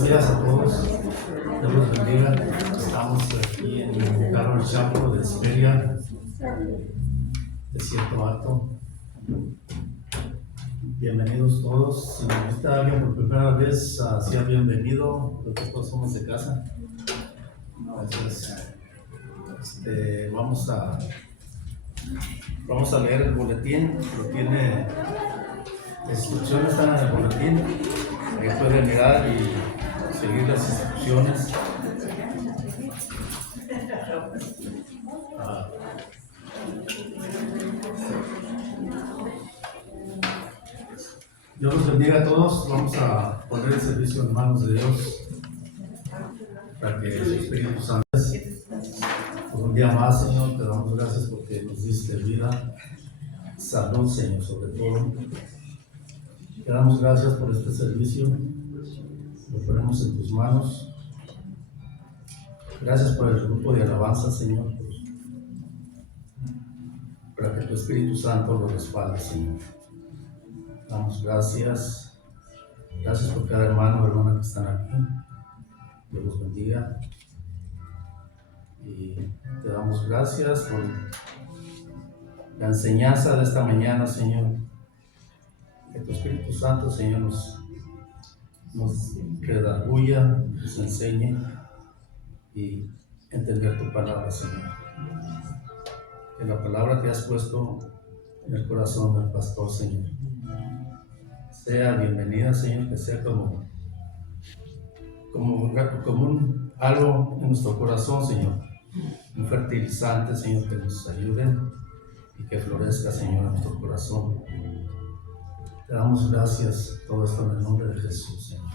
Buenos días a todos. Dios los bendiga. Estamos aquí en Carlos Chapo de Siberia, Desierto Alto. Bienvenidos todos. Si nos visita alguien por primera vez, sea bienvenido. Nosotros somos de casa. Entonces, vamos a leer el boletín. Lo tiene, las instrucciones están en el boletín. Ahí pueden mirar y seguir las instrucciones. Dios los bendiga a todos. Vamos a poner el servicio en manos de Dios para que su Espíritu Santo, por un día más, Señor, te damos gracias porque nos diste vida, salud, Señor, sobre todo. Te damos gracias por este servicio, lo ponemos en tus manos. Gracias por el grupo de alabanza, Señor, para que tu Espíritu Santo lo respalde, Señor. Damos gracias por cada hermano o hermana que están aquí. Dios los bendiga. Y te damos gracias por la enseñanza de esta mañana, Señor. Que tu Espíritu Santo, Señor, nos redarguya, nos enseñe y entender tu palabra, Señor. Que la palabra que has puesto en el corazón del pastor, Señor, sea bienvenida, Señor, que sea como algo en nuestro corazón, Señor, un fertilizante, Señor, que nos ayude y que florezca, Señor, en nuestro corazón. Te damos gracias, todo esto en el nombre de Jesús, Señor.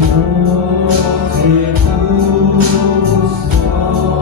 Yo te busco.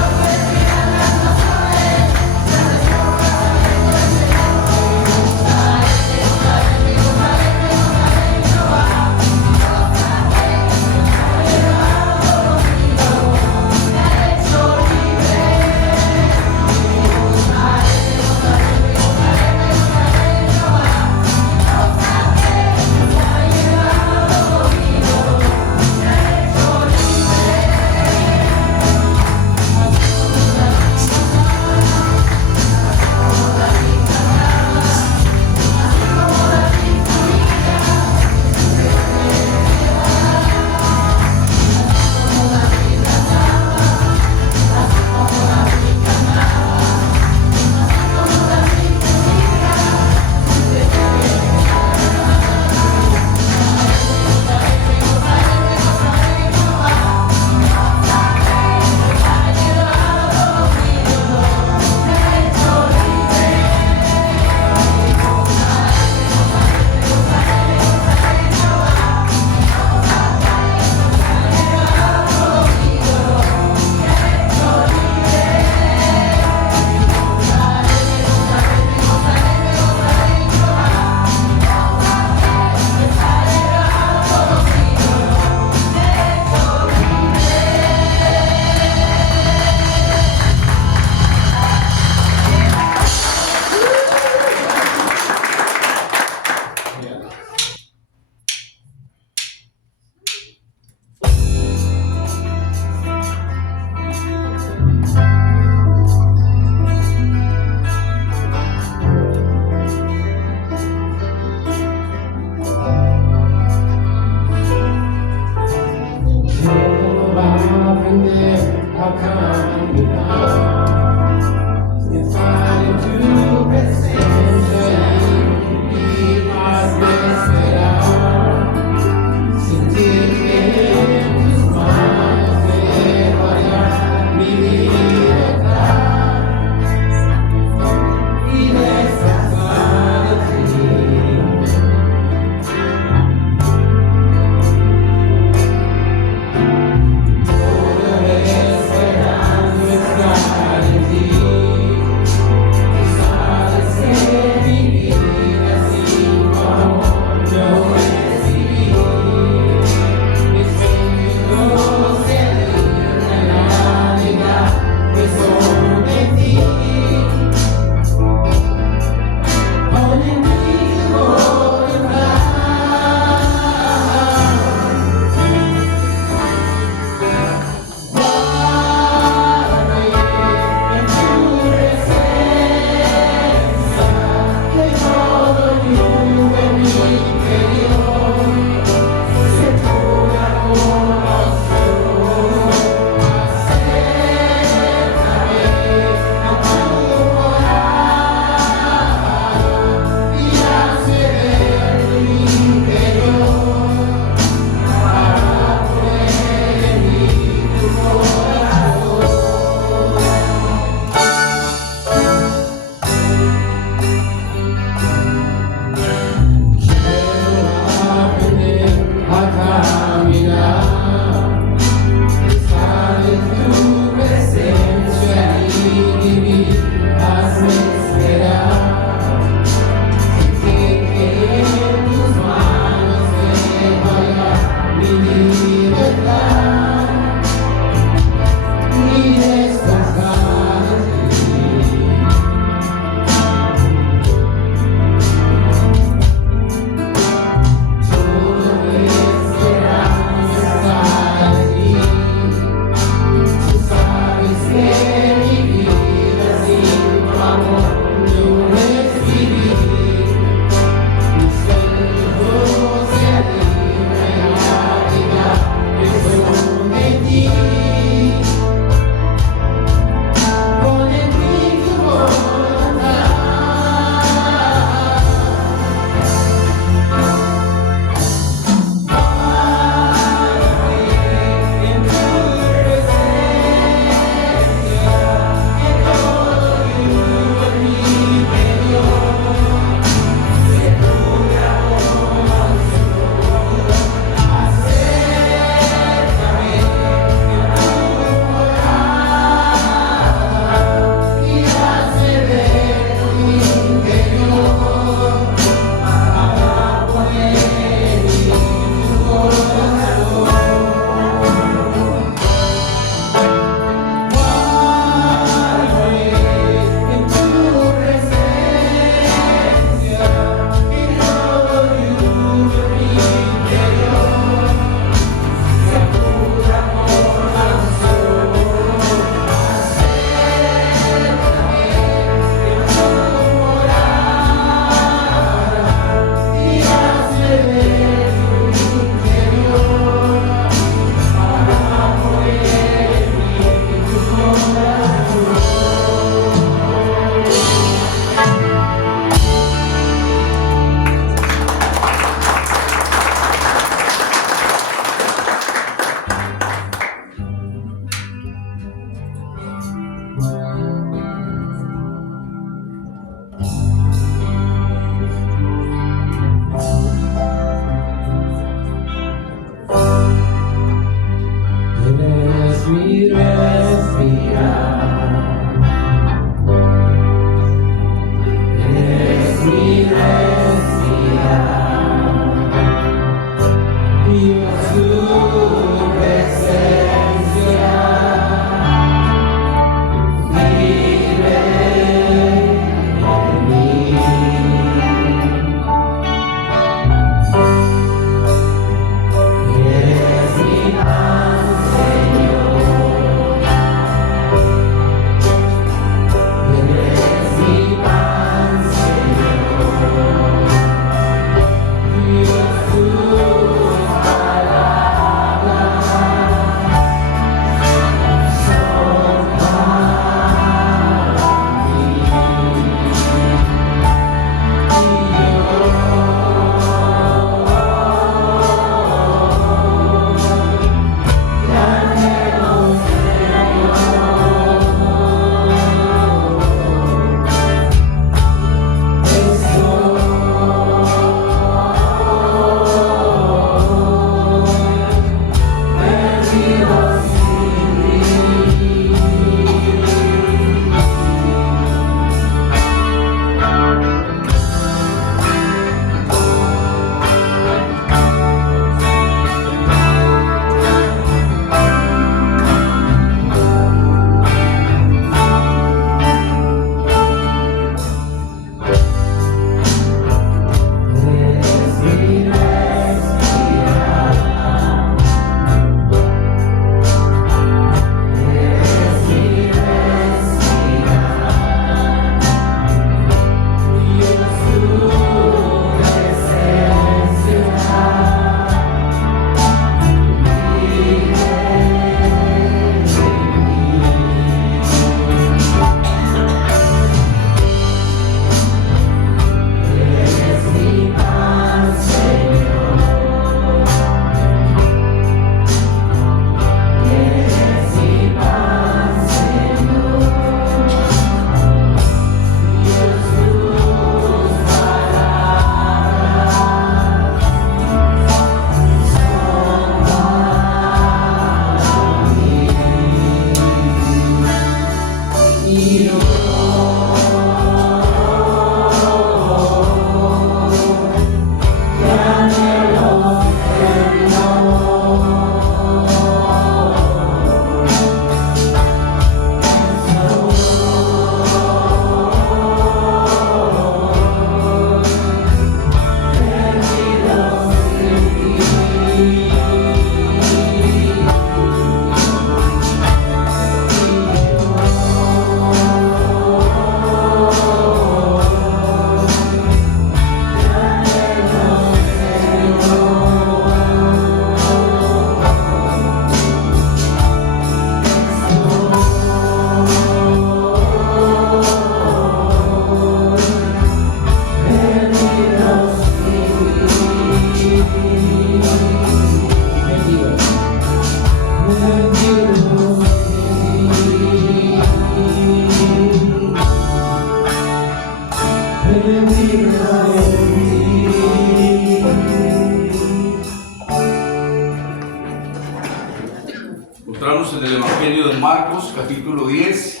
Encontramos en el Evangelio de Marcos, capítulo 10.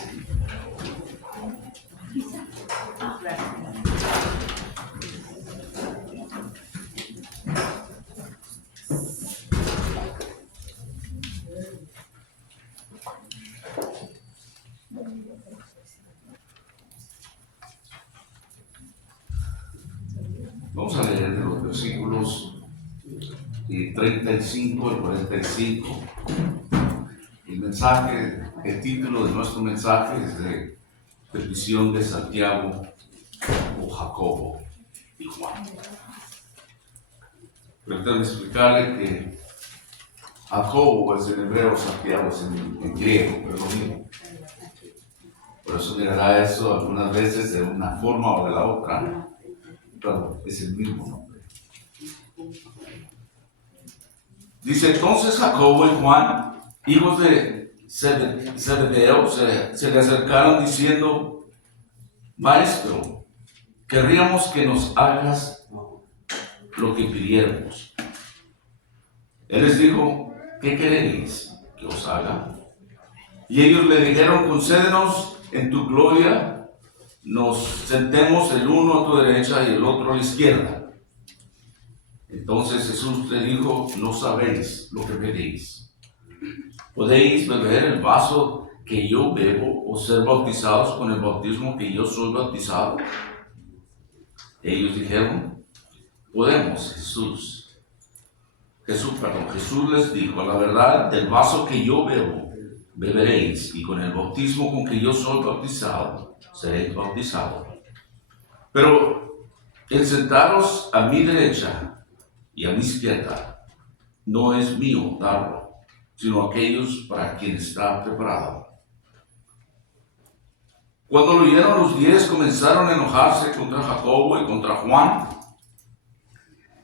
Vamos a leer de los versículos 35 al 45. El título de nuestro mensaje es de petición de Santiago o Jacobo y Juan. Permítanme explicarle que Jacobo es en hebreo, Santiago es en griego, pero es lo mismo. Por eso mirará eso algunas veces de una forma o de la otra, pero es el mismo nombre. Dice: entonces Jacobo y Juan, hijos de Zebedeo, se le acercaron diciendo: Maestro, querríamos que nos hagas lo que pidiéramos. Él les dijo: ¿qué queréis que os haga? Y ellos le dijeron: concédenos en tu gloria, nos sentemos el uno a tu derecha y el otro a la izquierda. Entonces Jesús le dijo: no sabéis lo que pedís. ¿Podéis beber el vaso que yo bebo o ser bautizados con el bautismo que yo soy bautizado? Ellos dijeron: podemos. Jesús les dijo: la verdad, del vaso que yo bebo, beberéis, y con el bautismo con que yo soy bautizado, seréis bautizados. Pero el sentaros a mi derecha y a mi izquierda no es mío darlo, sino aquellos para quienes está preparado. Cuando lo oyeron los 10, comenzaron a enojarse contra Jacobo y contra Juan.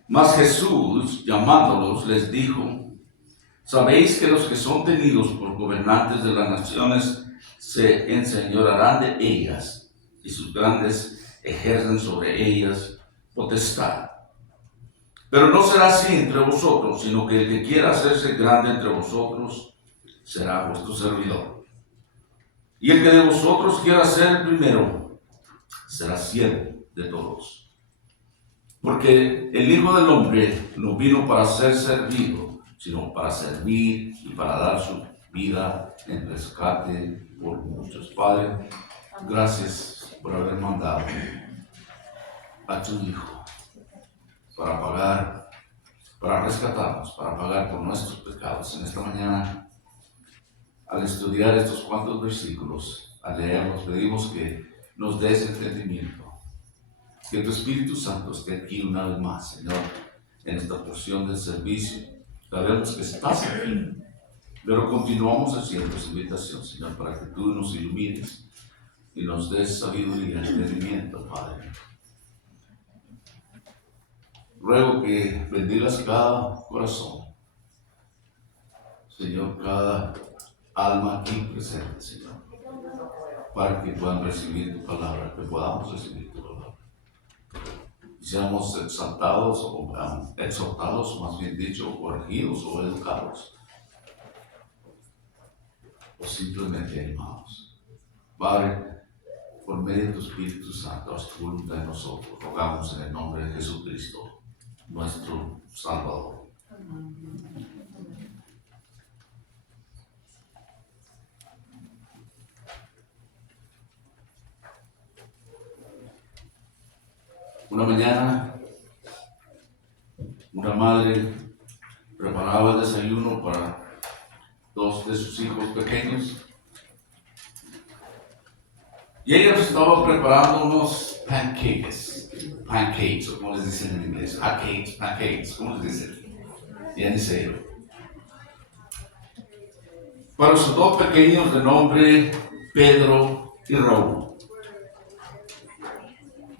Mas Jesús, llamándolos, les dijo: sabéis que los que son tenidos por gobernantes de las naciones se enseñorearán de ellas, y sus grandes ejercen sobre ellas potestad. Pero no será así entre vosotros, sino que el que quiera hacerse grande entre vosotros será vuestro servidor. Y el que de vosotros quiera ser el primero será siervo de todos. Porque el Hijo del Hombre no vino para ser servido, sino para servir y para dar su vida en rescate por muchos. Padre, gracias por haber mandado a tu Hijo para pagar, para rescatarnos, para pagar por nuestros pecados. En esta mañana, al estudiar estos cuantos versículos, al leerlos, pedimos que nos des entendimiento, que tu Espíritu Santo esté aquí una vez más, Señor, en esta porción del servicio. Sabemos que estás aquí, pero continuamos haciendo esa invitación, Señor, para que tú nos ilumines y nos des sabiduría y entendimiento, Padre. Ruego que bendigas cada corazón, Señor, cada alma aquí presente, Señor, para que puedan recibir tu palabra, que podamos recibir tu palabra. Seamos exaltados exhortados, más bien dicho, corregidos o educados, o simplemente animados. Padre, por medio de tu Espíritu Santo, haz tu voluntad en nosotros. Rogamos en el nombre de Jesucristo, nuestro Salvador. Una mañana, una madre preparaba el desayuno para 2 de sus hijos pequeños y ella estaba preparando unos pancakes, o como les dicen en inglés, pancakes, ¿cómo les dicen? Ya ni sé. Para sus 2 pequeños de nombre Pedro y Raúl.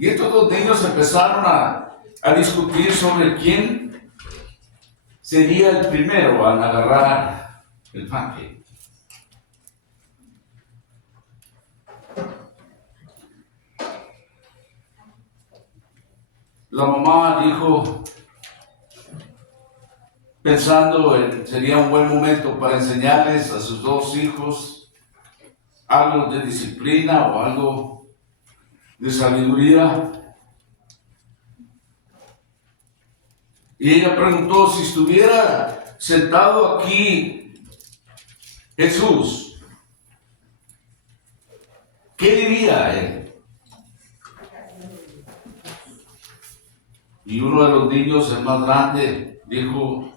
Y estos 2 niños empezaron a discutir sobre quién sería el primero en agarrar el pancake. La mamá dijo, pensando en sería un buen momento para enseñarles a sus dos hijos algo de disciplina o algo de sabiduría. Y ella preguntó, si estuviera sentado aquí Jesús, ¿qué diría él? Y uno de los niños, el más grande, dijo,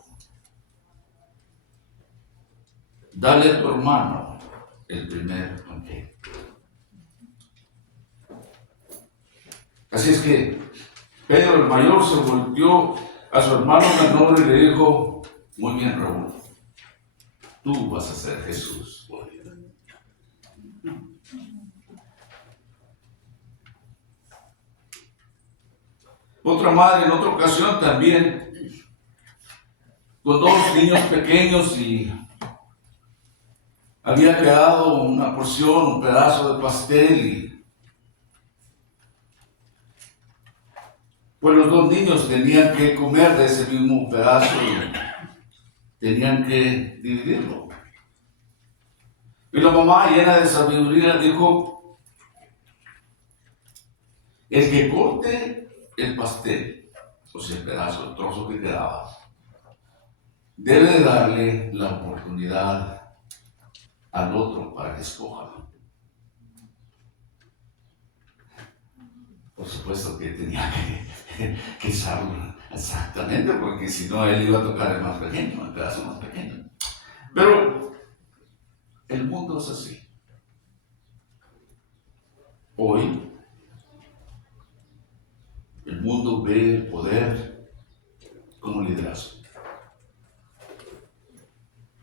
dale a tu hermano el primer pancake. Así es que Pedro el mayor se volteó a su hermano menor y le dijo, muy bien, Raúl, tú vas a ser Jesús. Otra madre en otra ocasión también, con dos niños pequeños, y había quedado una porción, un pedazo de pastel, y pues los dos niños tenían que comer de ese mismo pedazo y tenían que dividirlo. Y la mamá, llena de sabiduría, dijo, el que corte el pastel, o sea, el pedazo, el trozo que quedaba, debe de darle la oportunidad al otro para que escoja. Por supuesto que tenía que saberlo exactamente, porque si no él iba a tocar el más pequeño, el pedazo más pequeño. Pero el mundo es así. Hoy el mundo ve el poder como liderazgo.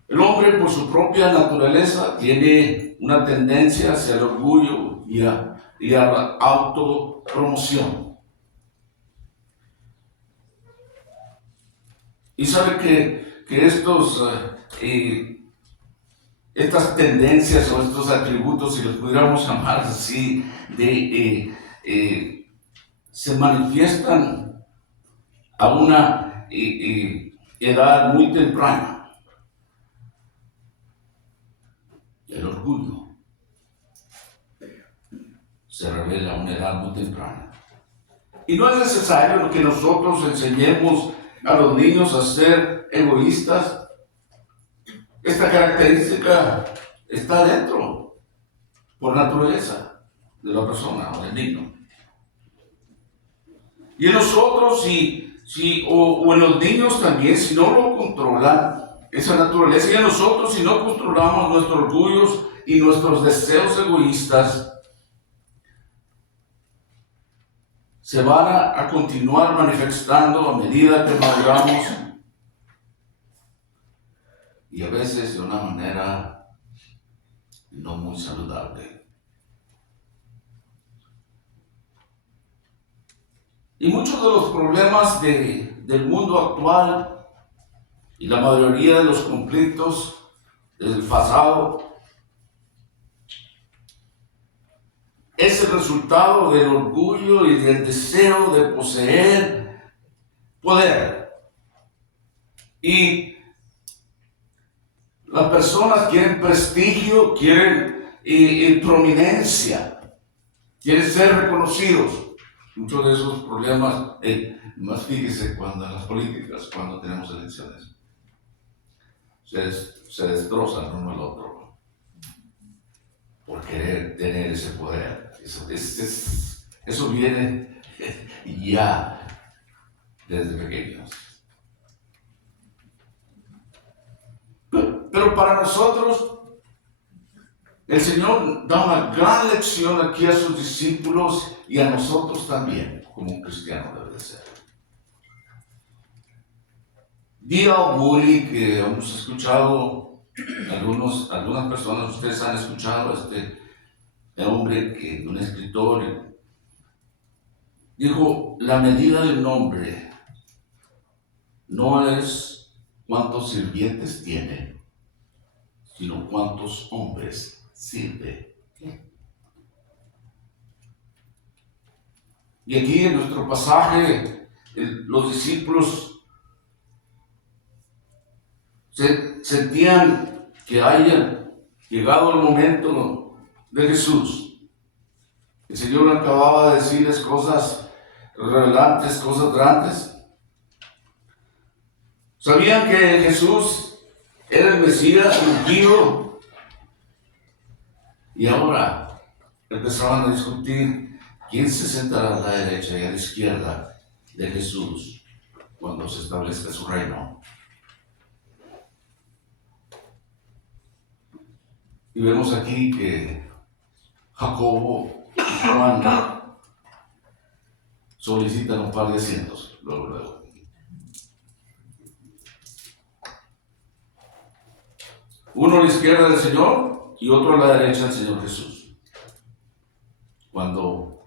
El hombre, por su propia naturaleza, tiene una tendencia hacia el orgullo y a la autopromoción. Y sabe que estas tendencias o estos atributos, si los pudiéramos llamar así, se manifiestan a una edad muy temprana. El orgullo se revela a una edad muy temprana. Y no es necesario que nosotros enseñemos a los niños a ser egoístas. Esta característica está dentro, por naturaleza, de la persona o del niño. Y en nosotros, o en los niños también, si no lo controlan, esa naturaleza, y en nosotros, si no controlamos nuestros orgullos y nuestros deseos egoístas, se van a continuar manifestando a medida que maduramos, y a veces de una manera no muy saludable. Y muchos de los problemas del mundo actual y la mayoría de los conflictos del pasado es el resultado del orgullo y del deseo de poseer poder. Y las personas quieren prestigio, quieren prominencia, quieren ser reconocidos. Muchos de esos problemas, más fíjese cuando en las políticas, cuando tenemos elecciones, se destrozan uno al otro por querer tener ese poder. Eso viene ya desde pequeños. Pero para nosotros, el Señor da una gran lección aquí a sus discípulos y a nosotros también, como un cristiano debe de ser. D.L. Moody, que hemos escuchado, algunas personas, ustedes han escuchado el hombre, un escritor, dijo, la medida del hombre no es cuántos sirvientes tiene, sino cuántos hombres sirve. Y aquí en nuestro pasaje, los discípulos sentían que haya llegado el momento de Jesús. El Señor acababa de decirles cosas relevantes, cosas grandes. Sabían que Jesús era el Mesías ungido, y ahora empezaban a discutir quién se sentará a la derecha y a la izquierda de Jesús cuando se establezca su reino. Y vemos aquí que Jacobo y Juan solicitan un par de asientos, luego. Uno a la izquierda del Señor y otro a la derecha del Señor Jesús, cuando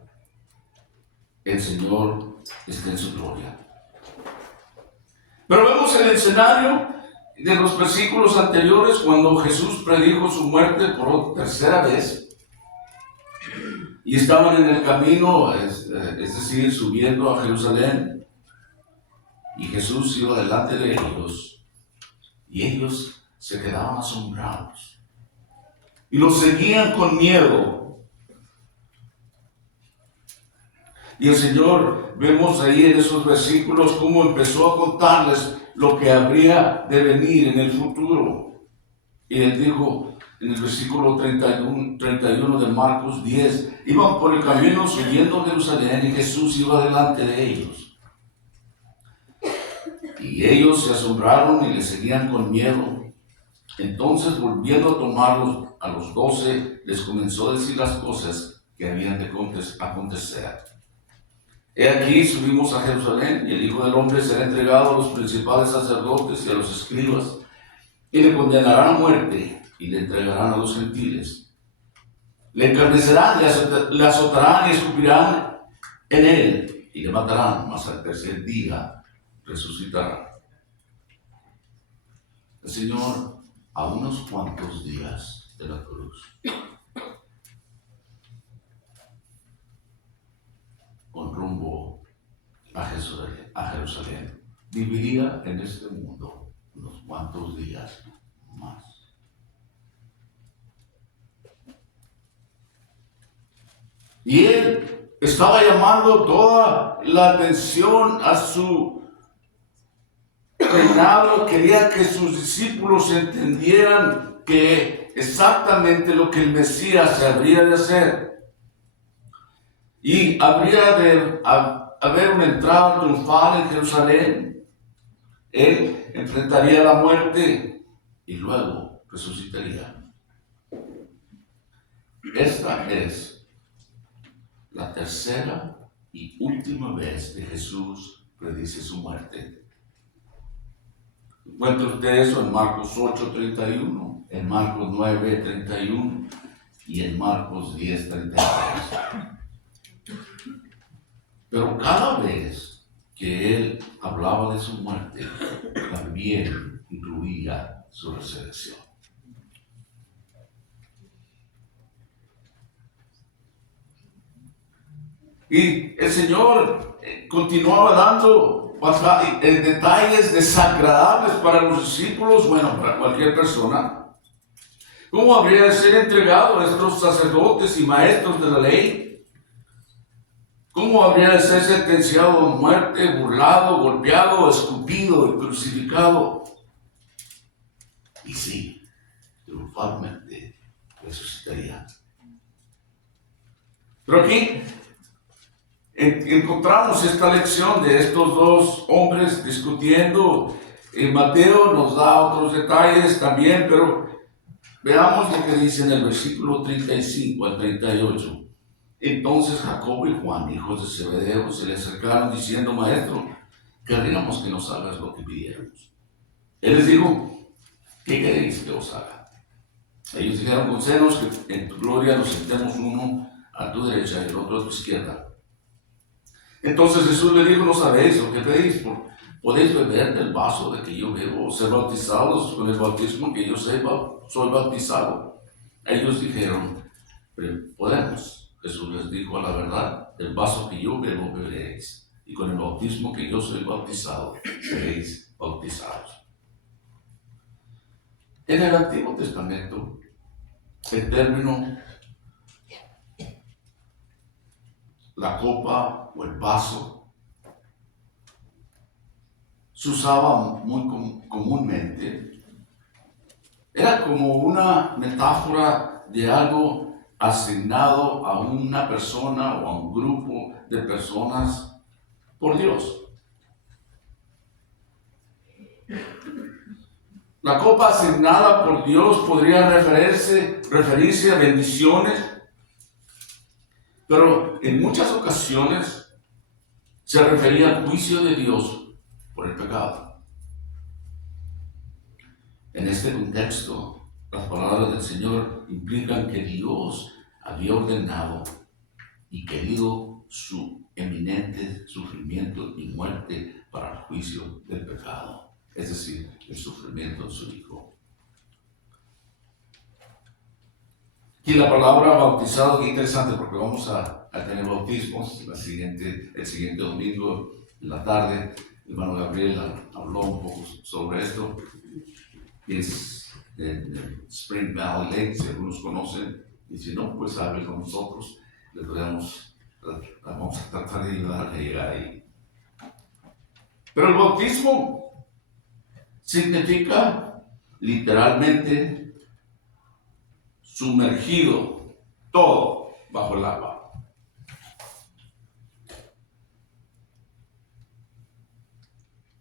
el Señor esté en su gloria. Pero vemos el escenario de los versículos anteriores, cuando Jesús predijo su muerte por tercera vez, y estaban en el camino, es decir, subiendo a Jerusalén, y Jesús iba delante de ellos, y ellos se quedaban asombrados y los seguían con miedo. Y el Señor, vemos ahí en esos versículos cómo empezó a contarles lo que habría de venir en el futuro. Y él dijo en el versículo 31 de Marcos 10, iban por el camino subiendo a Jerusalén y Jesús iba delante de ellos. Y ellos se asombraron y le seguían con miedo. Entonces, volviendo a tomarlos a los 12, les comenzó a decir las cosas que habían de acontecer. He aquí subimos a Jerusalén, y el Hijo del Hombre será entregado a los principales sacerdotes y a los escribas, y le condenarán a muerte, y le entregarán a los gentiles. Le encarnecerán, le azotarán y escupirán en él, y le matarán, mas al tercer día resucitará. El Señor, a unos cuantos días de la cruz, con rumbo a Jerusalén, viviría en este mundo unos cuantos días más. Y él estaba llamando toda la atención a su reinado. Quería que sus discípulos entendieran que exactamente lo que el Mesías habría de hacer. Y habría de haber una entrada triunfal en Jerusalén. Él enfrentaría la muerte y luego resucitaría. Esta es la tercera y última vez que Jesús predice su muerte. Encuentra usted eso en Marcos 8:31, en Marcos 9:31 y en Marcos 10:33. Pero cada vez que él hablaba de su muerte, también incluía su resurrección. Y el Señor continuaba dando detalles desagradables para los discípulos, bueno, para cualquier persona. ¿Cómo habría de ser entregado a estos sacerdotes y maestros de la ley? ¿Cómo habría de ser sentenciado a muerte, burlado, golpeado, escupido y crucificado? Y sí, triunfalmente resucitaría. Pero aquí encontramos esta lección de estos dos hombres discutiendo. Mateo nos da otros detalles también, pero veamos lo que dice en el versículo 35 al 38. Entonces Jacobo y Juan, hijos de Zebedeo, se le acercaron diciendo: Maestro, querríamos que nos hagas lo que pidiéramos. Él les dijo: ¿qué queréis que os haga? Ellos dijeron: concédenos que en tu gloria nos sentemos uno a tu derecha y el otro a tu izquierda. Entonces Jesús le dijo: no sabéis lo que pedís. ¿podéis beber del vaso de que yo bebo, o ser bautizados con el bautismo que yo soy bautizado? Ellos dijeron, podemos. Jesús les dijo, a la verdad, del vaso que yo bebo beberéis, y con el bautismo que yo soy bautizado, seréis bautizados. En el Antiguo Testamento, el término la copa o el vaso se usaba muy comúnmente. Era como una metáfora de algo asignado a una persona o a un grupo de personas por Dios. La copa asignada por Dios podría referirse a bendiciones, pero en muchas ocasiones se refería al juicio de Dios por el pecado. En este contexto, las palabras del Señor implican que Dios había ordenado y querido su eminente sufrimiento y muerte para el juicio del pecado, es decir, el sufrimiento de su Hijo. Y la palabra bautizado es interesante porque vamos a tener bautismos el siguiente domingo en la tarde. El hermano Gabriel habló un poco sobre esto. Es en Spring Valley Lake, si algunos conocen, y si no, pues hable con nosotros. Vamos a tratar de ayudar a llegar ahí. Pero el bautismo significa literalmente sumergido, todo bajo el agua.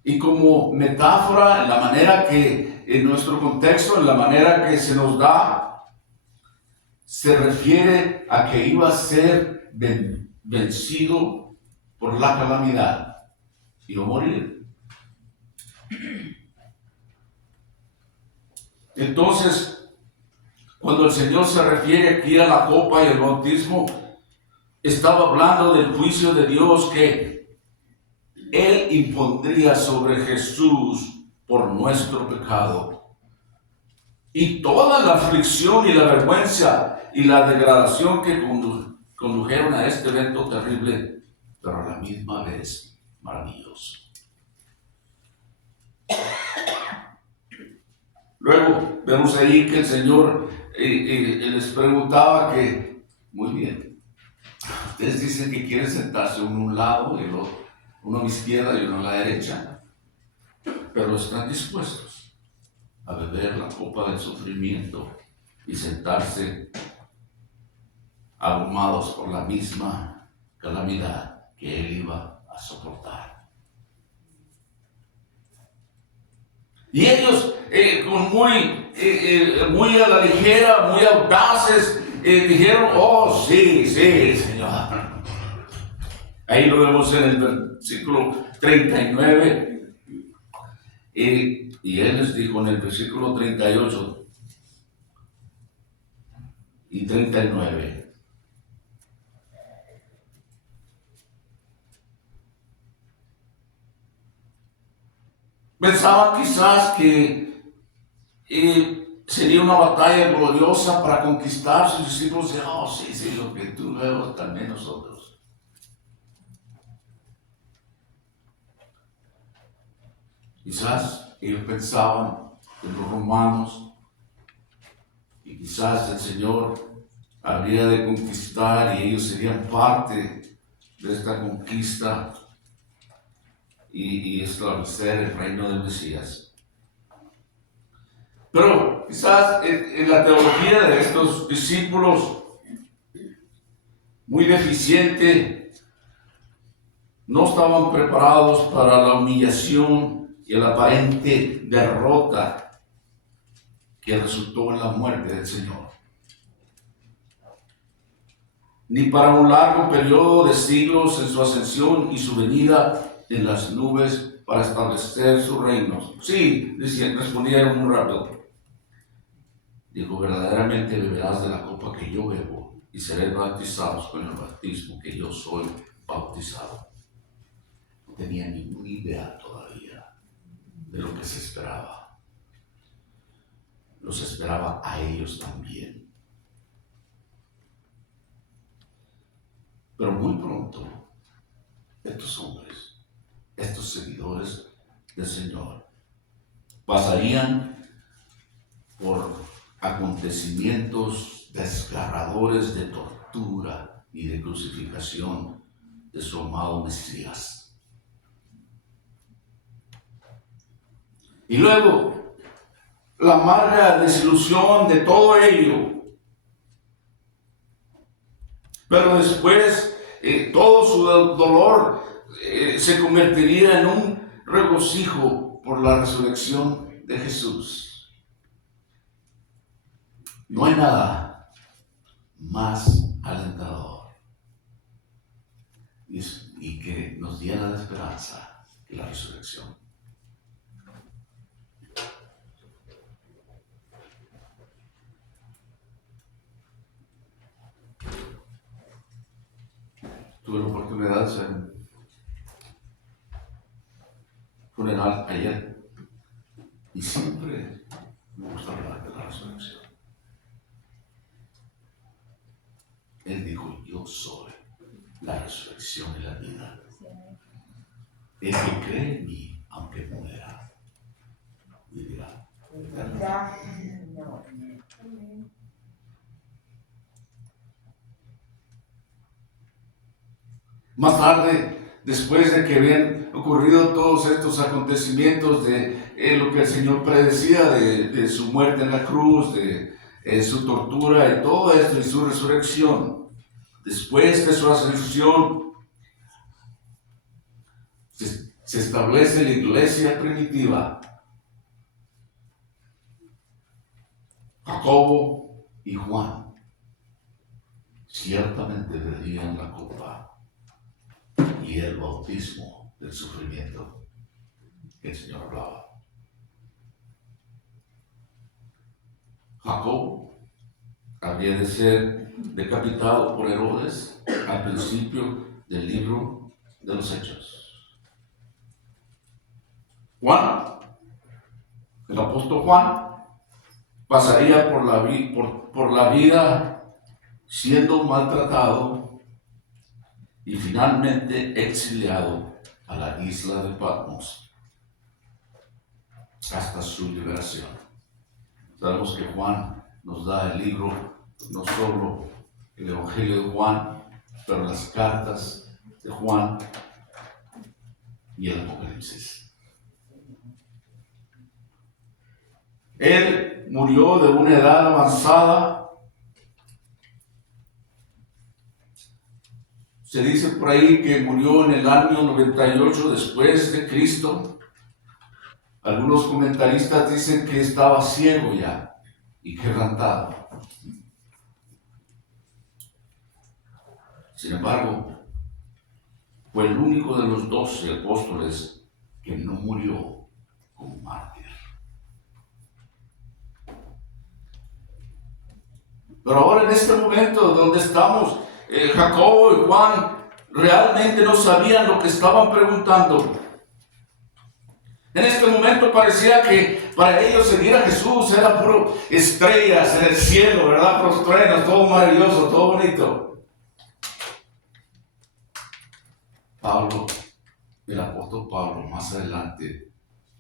Y como metáfora, en la manera que, en nuestro contexto, en la manera que se nos da, se refiere a que iba a ser vencido por la calamidad, iba a morir. Entonces, cuando el Señor se refiere aquí a la copa y el bautismo, estaba hablando del juicio de Dios que Él impondría sobre Jesús por nuestro pecado. Y toda la aflicción y la vergüenza y la degradación que condujeron a este evento terrible, pero a la misma vez maravilloso. Luego vemos ahí que el Señor les preguntaba que, muy bien, ustedes dicen que quieren sentarse uno a un lado y el otro, uno a la izquierda y uno a la derecha, pero están dispuestos a beber la copa del sufrimiento y sentarse abrumados por la misma calamidad que Él iba a soportar. Y ellos, muy a la ligera, muy audaces, dijeron, oh, sí, Señor. Ahí lo vemos en el versículo 39. Y Él les dijo en el versículo 38 y 39. Pensaban quizás que sería una batalla gloriosa para conquistar sus discípulos. Oh, sí, lo que tú luego también nosotros. Quizás ellos pensaban en los romanos y quizás el Señor habría de conquistar y ellos serían parte de esta conquista y establecer el reino del Mesías. Pero quizás en la teología de estos discípulos, muy deficiente, no estaban preparados para la humillación y la aparente derrota que resultó en la muerte del Señor, ni para un largo periodo de siglos en su ascensión y su venida en las nubes para establecer su reino. Sí, respondieron muy rápido. Dijo, verdaderamente beberás de la copa que yo bebo y seréis bautizados con el bautismo que yo soy bautizado. No tenía ninguna idea todavía de lo que se esperaba. Los esperaba a ellos también. Pero muy pronto, estos hombres, estos seguidores del Señor, pasarían por acontecimientos desgarradores de tortura y de crucificación de su amado Mesías. Y luego, la amarga desilusión de todo ello. Pero después, todo su dolor se convertiría en un regocijo por la resurrección de Jesús. No hay nada más alentador y que nos llena de esperanza que la resurrección. Tuve la oportunidad de hacer un funeral ayer y siempre me gusta hablar de la resurrección. Él dijo, yo soy la resurrección y la vida. El que cree en mí, aunque muera, vivirá eternamente. Más tarde, después de que habían ocurrido todos estos acontecimientos de lo que el Señor predecía de su muerte en la cruz, de su tortura y todo esto y su resurrección, después de su ascensión, se establece la iglesia primitiva. Jacobo y Juan ciertamente bebían la copa y el bautismo del sufrimiento que el Señor hablaba. Jacobo había de ser decapitado por Herodes al principio del libro de los Hechos. Juan, el apóstol Juan, pasaría por la vida siendo maltratado y finalmente exiliado a la isla de Patmos hasta su liberación. Sabemos que Juan nos da el libro, no solo el Evangelio de Juan, pero las cartas de Juan y el Apocalipsis. Él murió de una edad avanzada. Se dice por ahí que murió en el año 98 después de Cristo. Algunos comentaristas dicen que estaba ciego ya y quebrantado. Sin embargo, fue el único de los 12 apóstoles que no murió como mártir. Pero ahora en este momento donde estamos, Jacobo y Juan realmente no sabían lo que estaban preguntando. En este momento parecía que para ellos seguir a Jesús era puro estrellas en el cielo, ¿verdad? Puros truenos, todo maravilloso, todo bonito. Pablo, el apóstol Pablo, más adelante,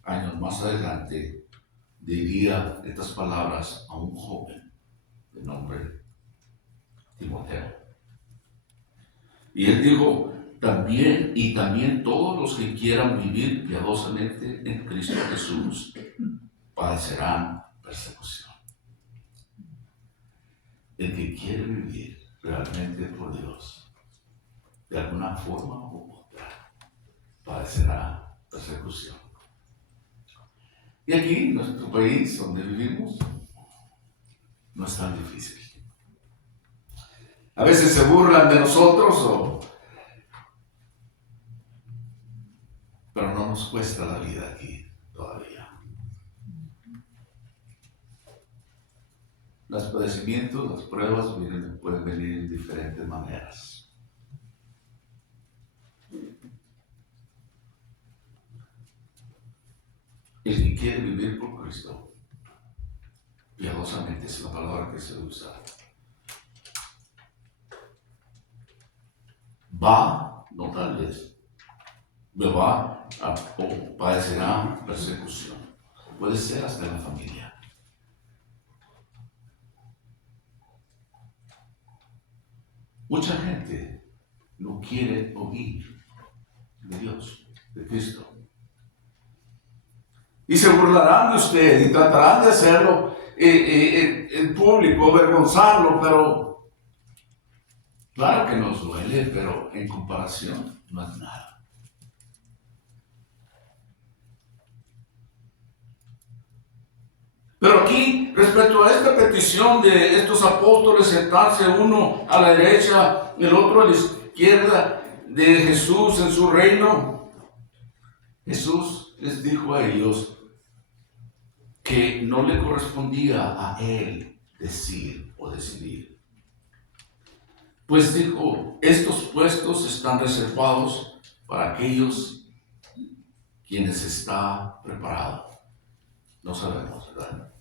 años más adelante, diría estas palabras a un joven de nombre Timoteo. Y él dijo, también todos los que quieran vivir piadosamente en Cristo Jesús padecerán persecución. El que quiere vivir realmente por Dios, de alguna forma u otra, padecerá persecución. Y aquí, en nuestro país donde vivimos, no es tan difícil. A veces se burlan de nosotros, pero no nos cuesta la vida aquí todavía. Los padecimientos, las pruebas pueden venir de diferentes maneras. quiere vivir por Cristo, piadosamente es la palabra que se usa, no tal vez, o padecerá persecución. Puede ser hasta en la familia. Mucha gente no quiere oír de Dios, de Cristo. Y se burlarán de usted y tratarán de hacerlo en público, avergonzarlo, pero claro que nos duele, pero en comparación no es nada. Pero aquí, respecto a esta petición de estos apóstoles sentarse uno a la derecha, el otro a la izquierda de Jesús en su reino, Jesús les dijo a ellos que no le correspondía a él decir o decidir. Pues dijo, estos puestos están reservados para aquellos quienes está preparado. No sabemos, ¿verdad?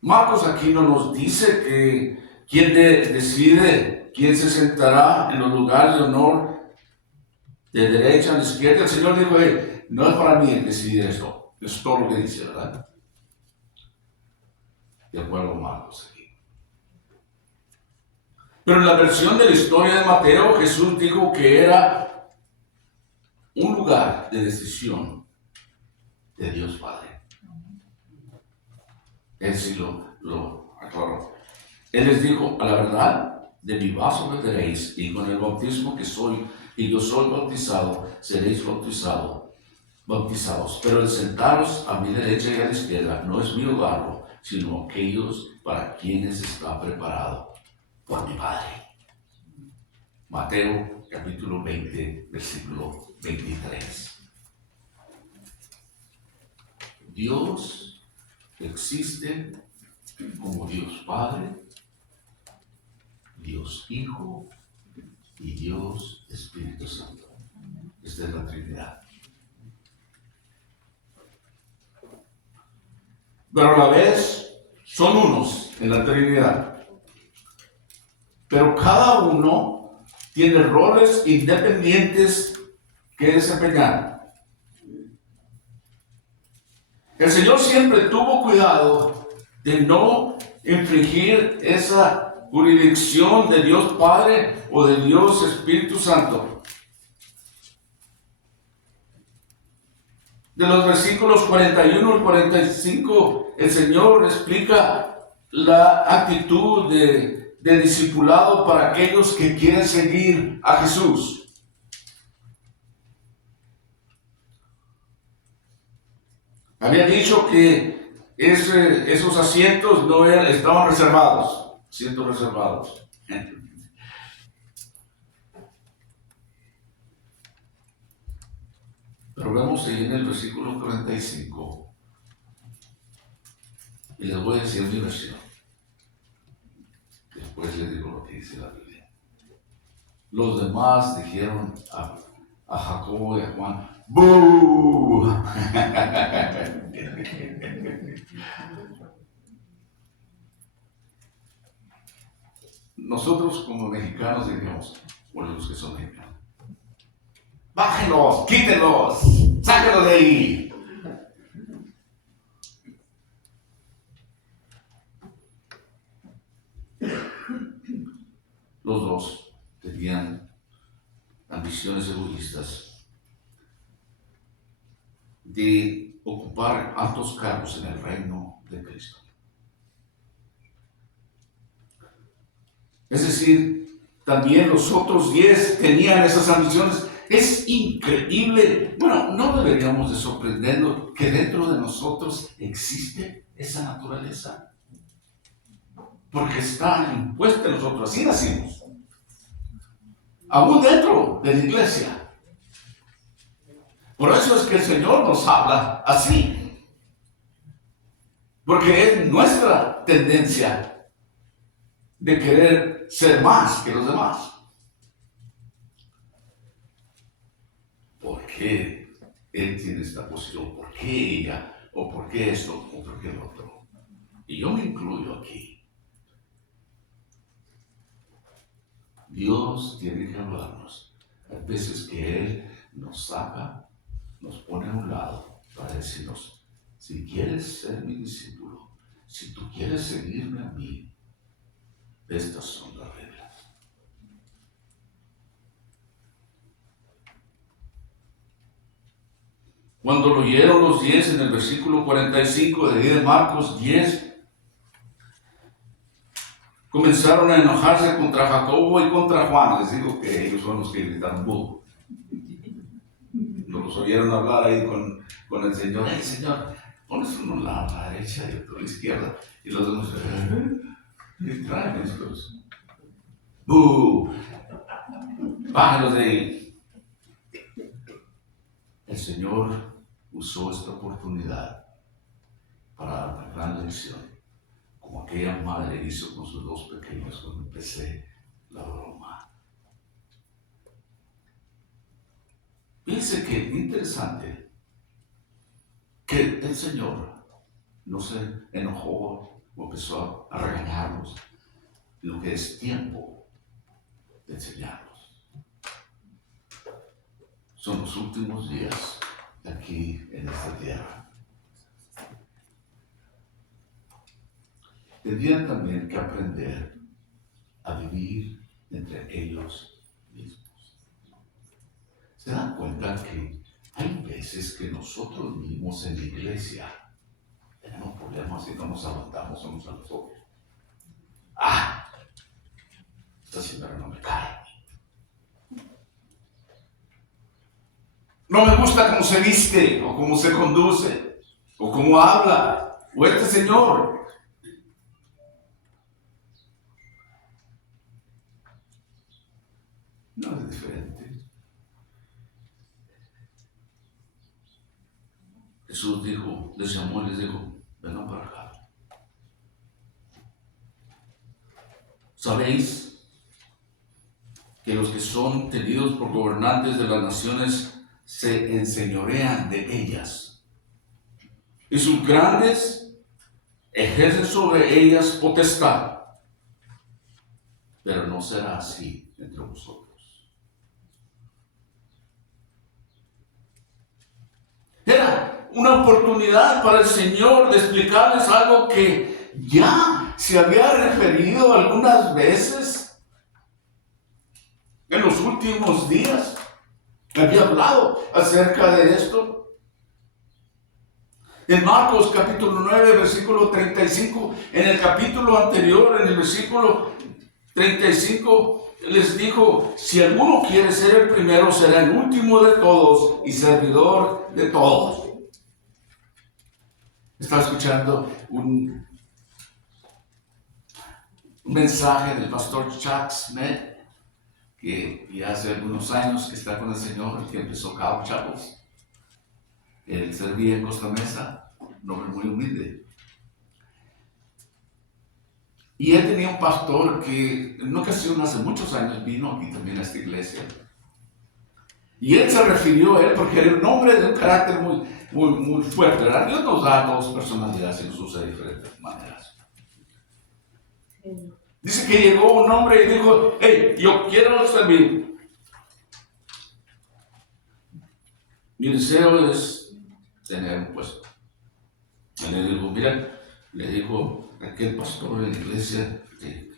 Marcos aquí no nos dice que quién decide quién se sentará en los lugares de honor de derecha a la izquierda. El Señor dijo, no es para mí decidir esto. Es todo lo que dice, ¿verdad? De acuerdo a Marcos aquí. Pero en la versión de la historia de Mateo, Jesús dijo que era un lugar de decisión de Dios Padre. Él sí lo aclaró. Él les dijo, a la verdad, de mi vaso beberéis, y con el bautismo que soy, y yo soy bautizado, seréis bautizados. Pero el sentaros a mi derecha y a la izquierda no es mío darlo, sino aquellos para quienes está preparado por mi Padre. Mateo capítulo 20, versículo 23. Dios existe como Dios Padre, Dios Hijo y Dios Espíritu Santo. Esta es la Trinidad. Pero a la vez son unos en la Trinidad. Pero cada uno tiene roles independientes que desempeñar. El Señor siempre tuvo cuidado de no infringir esa jurisdicción de Dios Padre o de Dios Espíritu Santo. De los versículos 41 al 45, el Señor explica la actitud de discipulado para aquellos que quieren seguir a Jesús. Había dicho que esos asientos estaban reservados, asientos reservados. Pero vemos ahí en el versículo 45, y les voy a decir mi versión. Después les digo lo que dice la Biblia. Los demás dijeron a Jacobo y a Juan, ¡bú! Nosotros como mexicanos diríamos, bueno, los que son mexicanos, bájenlos, quítenlos, sáquenlos de ahí. Los dos tenían ambiciones egoístas de ocupar altos cargos en el reino de Cristo. Es decir, también los otros 10 tenían esas ambiciones. Es increíble. Bueno, no deberíamos de sorprendernos que dentro de nosotros existe esa naturaleza. Porque está impuesta en nosotros. Así nacimos. Aún dentro de la iglesia. Por eso es que el Señor nos habla así. Porque es nuestra tendencia de querer ser más que los demás. qué él tiene esta posición, por qué ella, o por qué esto, o por qué lo otro. Y yo me incluyo aquí. Dios tiene que hablarnos. Hay veces que Él nos saca, nos pone a un lado para decirnos, si quieres ser mi discípulo, si tú quieres seguirme a mí, estas son las reglas. Cuando lo oyeron los 10 en el versículo 45 de Marcos 10, comenzaron a enojarse contra Jacobo y contra Juan. Les digo que ellos son los que gritaron ¡bú! No los oyeron hablar ahí con el Señor. ¡Hey, Señor! Pones uno a la derecha y otro a la izquierda. Y los dos, ¿qué traen estos? ¡Bú! Bájalos de ahí. El Señor usó esta oportunidad para dar una gran lección, como aquella madre hizo con sus dos pequeños cuando empecé la broma. Piense que interesante que el Señor no se enojó o empezó a regañarlos, lo que es tiempo de enseñarlos. Son los últimos días aquí en esta tierra. Tendrían también que aprender a vivir entre ellos mismos. ¿Se dan cuenta que hay veces que nosotros mismos en la iglesia tenemos problemas y no nos aguantamos unos a los otros? Esta señora no me cae. No me gusta cómo se viste, o cómo se conduce, o cómo habla, o este señor. No es diferente. Jesús dijo, les llamó y les dijo, vengan para acá. ¿Sabéis que los que son tenidos por gobernantes de las naciones se enseñorean de ellas? Y sus grandes ejercen sobre ellas potestad. Pero no será así entre vosotros. Era una oportunidad para el Señor de explicarles algo que ya se había referido algunas veces en los últimos días. Había hablado acerca de esto. En Marcos capítulo 9, versículo 35, en el capítulo anterior, en el versículo 35, les dijo, si alguno quiere ser el primero, será el último de todos y servidor de todos. Estaba escuchando un mensaje del pastor Chuck Smith, que ya hace algunos años que está con el Señor, que empezó Calvary Chapels. Él servía en Costa Mesa, un hombre muy humilde. Y él tenía un pastor que en una ocasión hace muchos años vino aquí también a esta iglesia. Y él se refirió a él porque era un hombre de un carácter muy fuerte, ¿verdad? Dios nos da dos personalidades y nos usa de diferentes maneras. Dice que llegó un hombre y dijo, hey, yo quiero servir. Mi deseo es tener un puesto. Y le digo, mira, le dijo aquel pastor de la iglesia de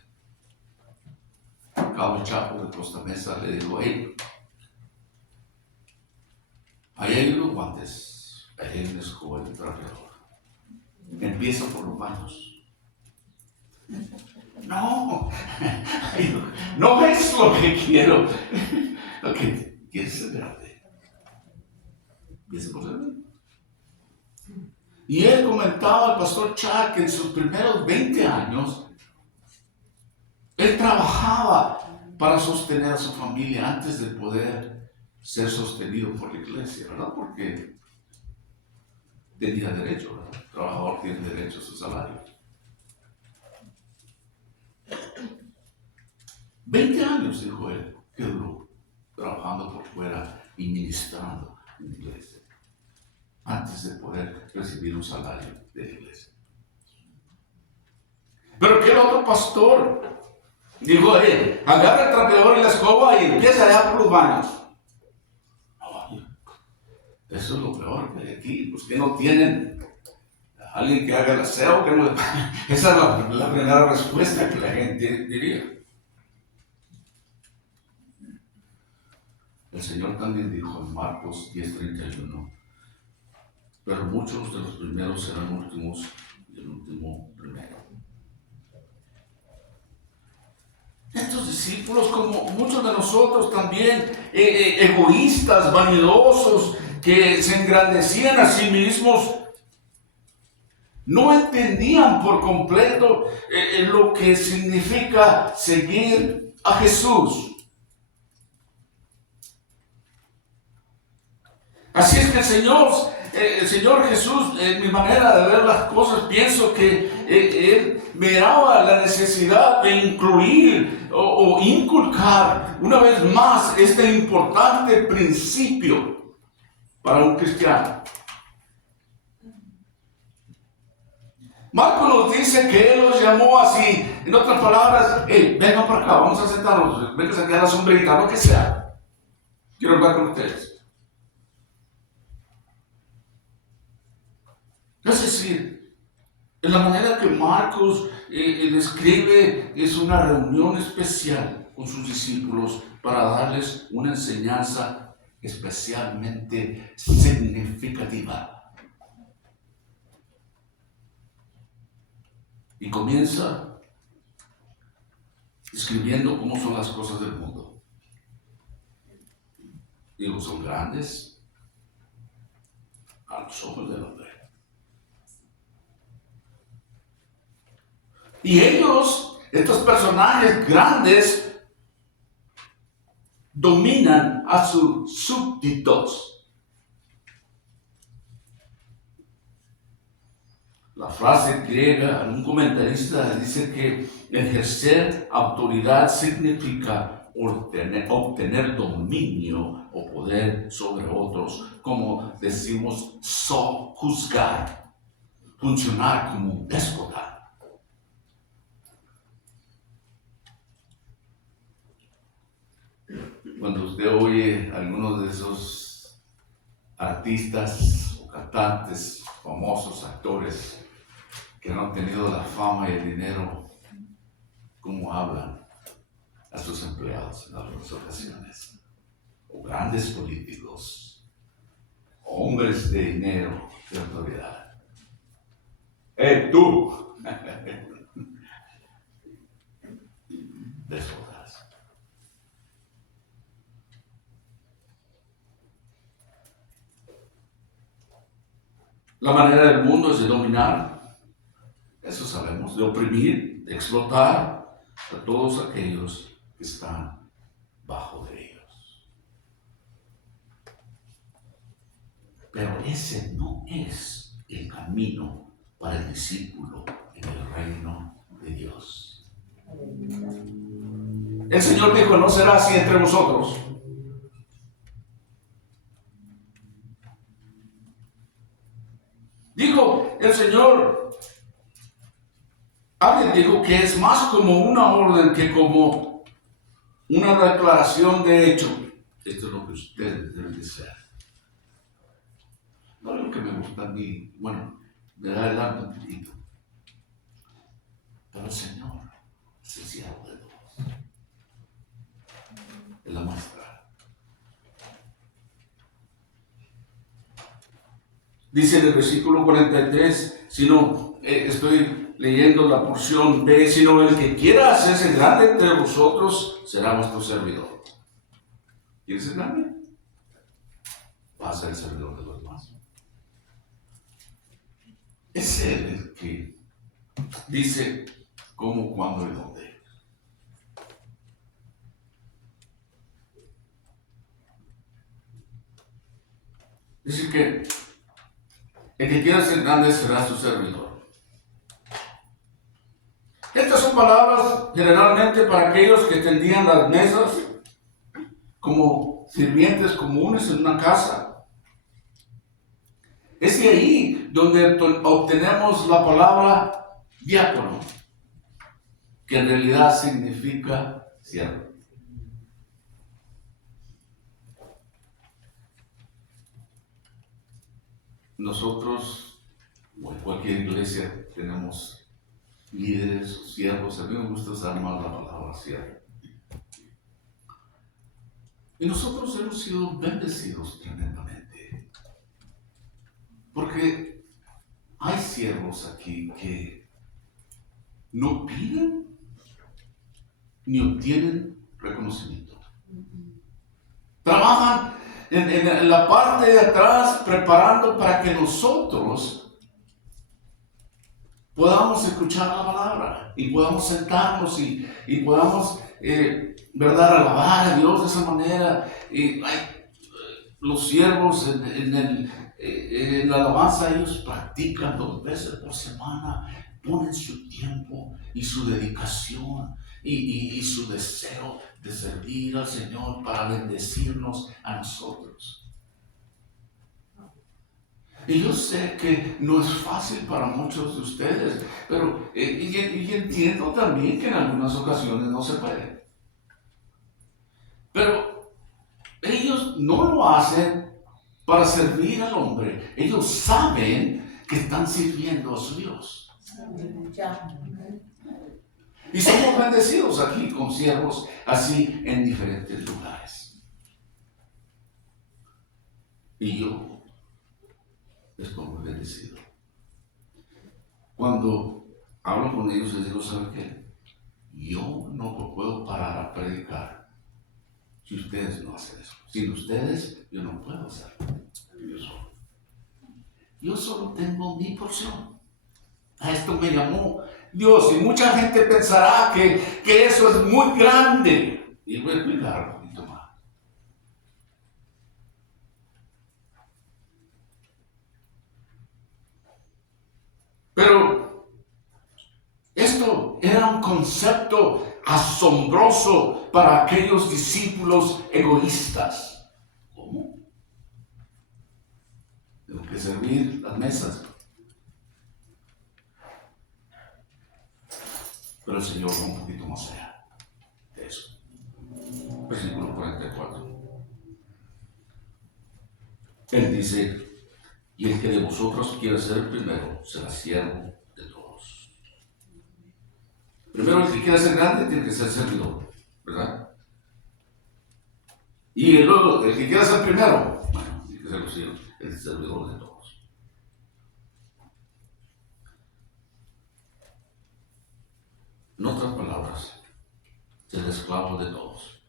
Cabo Chapo de Costa Mesa, le dijo, hey, ahí hay unos guantes, ahí hay una escoba de trapeador. Empieza por los baños. No, no es lo que quiero. Lo que quieres es grande. Empieza por ser. Y él comentaba al pastor Chuck que en sus primeros 20 años, él trabajaba para sostener a su familia antes de poder ser sostenido por la iglesia, ¿verdad? Porque tenía derecho, ¿verdad? El trabajador tiene derecho a su salario. 20 años, dijo él, que duró trabajando por fuera y ministrando en la iglesia antes de poder recibir un salario de la iglesia. Pero que el otro pastor dijo, agarra el trapeador y la escoba y empieza allá por los baños. Ay, eso es lo peor que hay aquí. Pues que no tienen a alguien que haga el aseo, que no. Esa es la primera respuesta que la gente diría. El Señor también dijo en Marcos 10:31, pero muchos de los primeros serán últimos y el último primero. Estos discípulos, como muchos de nosotros también, egoístas, vanidosos, que se engrandecían a sí mismos, no entendían por completo lo que significa seguir a Jesús. Así es que el Señor Jesús, en mi manera de ver las cosas, pienso que Él miraba la necesidad de incluir o inculcar una vez más este importante principio para un cristiano. Marcos nos dice que Él los llamó así, en otras palabras, vengan para acá, vamos a sentarnos, vengan aquí a la sombrita, lo que sea. Quiero hablar con ustedes. Es decir, en la manera que Marcos describe, es una reunión especial con sus discípulos para darles una enseñanza especialmente significativa. Y comienza describiendo cómo son las cosas del mundo. Digo, son grandes a los ojos del hombre. Y ellos, estos personajes grandes, dominan a sus súbditos. La frase griega, un comentarista dice que ejercer autoridad significa obtener dominio o poder sobre otros, como decimos, sojuzgar, funcionar como un déspota. Cuando usted oye a algunos de esos artistas o cantantes, famosos actores que no han tenido la fama y el dinero, cómo hablan a sus empleados en algunas ocasiones, o grandes políticos, hombres de dinero, de autoridad. ¡Tú! Déspotas. La manera del mundo es de dominar, eso sabemos, de oprimir, de explotar a todos aquellos que están bajo de ellos. Pero ese no es el camino para el discípulo en el reino de Dios. El Señor dijo, no será así entre vosotros. Dijo el Señor, alguien dijo que es más como una orden que como una declaración de hecho. Esto es lo que ustedes deben de ser. No es lo que me gusta a mí, bueno, me da el arte un poquito. Pero el Señor es el siervo de todos. Es la muestra. Dice en el versículo 43, estoy leyendo la porción B, sino el que quiera hacerse grande entre vosotros será vuestro servidor. ¿Quieres ser grande? Va a ser el servidor de los demás. Es Él el que dice cómo, cuándo y dónde. Dice que el que quiera ser grande será su servidor. Estas son palabras generalmente para aquellos que tendían las mesas como sirvientes comunes en una casa. Es de ahí donde obtenemos la palabra diácono, que en realidad significa siervo. Nosotros, o en cualquier iglesia, tenemos líderes o siervos. A mí me gusta usar más la palabra siervo. Y nosotros hemos sido bendecidos tremendamente. Porque hay siervos aquí que no piden ni obtienen reconocimiento. Trabajan en la parte de atrás preparando para que nosotros podamos escuchar la palabra y podamos sentarnos y podamos, ¿verdad?, alabar a Dios de esa manera. Los siervos en la alabanza, ellos practican 2 veces por semana, ponen su tiempo y su dedicación y su deseo de servir al Señor para bendecirnos a nosotros. Y yo sé que no es fácil para muchos de ustedes, pero y entiendo también que en algunas ocasiones no se puede. Pero ellos no lo hacen para servir al hombre. Ellos saben que están sirviendo a su Dios. Y somos bendecidos aquí con siervos así en diferentes lugares. Y yo estoy muy bendecido. Cuando hablo con ellos les digo, ¿saben qué? Yo no puedo parar a predicar si ustedes no hacen eso. Sin ustedes yo no puedo hacerlo. Yo solo tengo mi porción. A esto me llamó Dios, y mucha gente pensará que eso es muy grande. Y voy a explicar un poquito más. Pero esto era un concepto asombroso para aquellos discípulos egoístas. ¿Cómo? Tengo que servir las mesas. Pero el Señor va un poquito más allá de eso. Versículo 44. Él dice, y el que de vosotros quiera ser primero, será siervo de todos. Primero, el que quiera ser grande tiene que ser servidor, ¿verdad? Y luego, el que quiera ser primero, bueno, tiene que ser el servidor de todos. En otras palabras, ser esclavo de todos.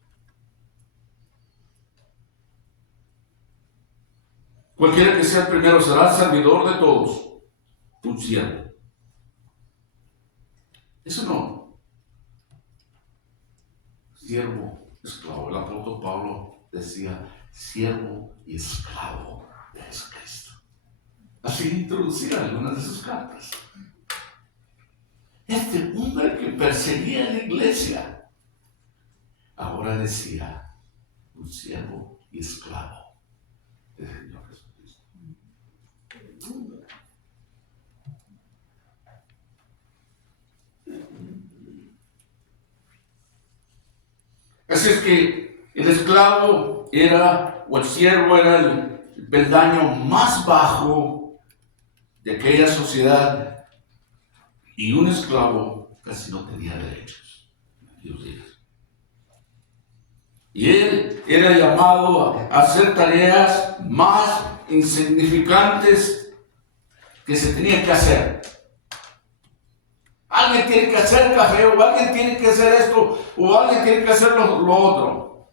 Cualquiera que sea el primero será servidor de todos, un siervo. Eso no. Siervo, esclavo. El apóstol Pablo decía siervo y esclavo de Jesucristo. Así introducía algunas de sus cartas. Este hombre que perseguía a la iglesia, ahora decía un siervo y esclavo del Señor Jesucristo. Así es que el esclavo era, o el siervo era el peldaño más bajo de aquella sociedad, y un esclavo casi no tenía derechos en aquellos días. Y él era llamado a hacer tareas más insignificantes que se tenían que hacer. Alguien tiene que hacer café, o alguien tiene que hacer esto, o alguien tiene que hacer lo otro.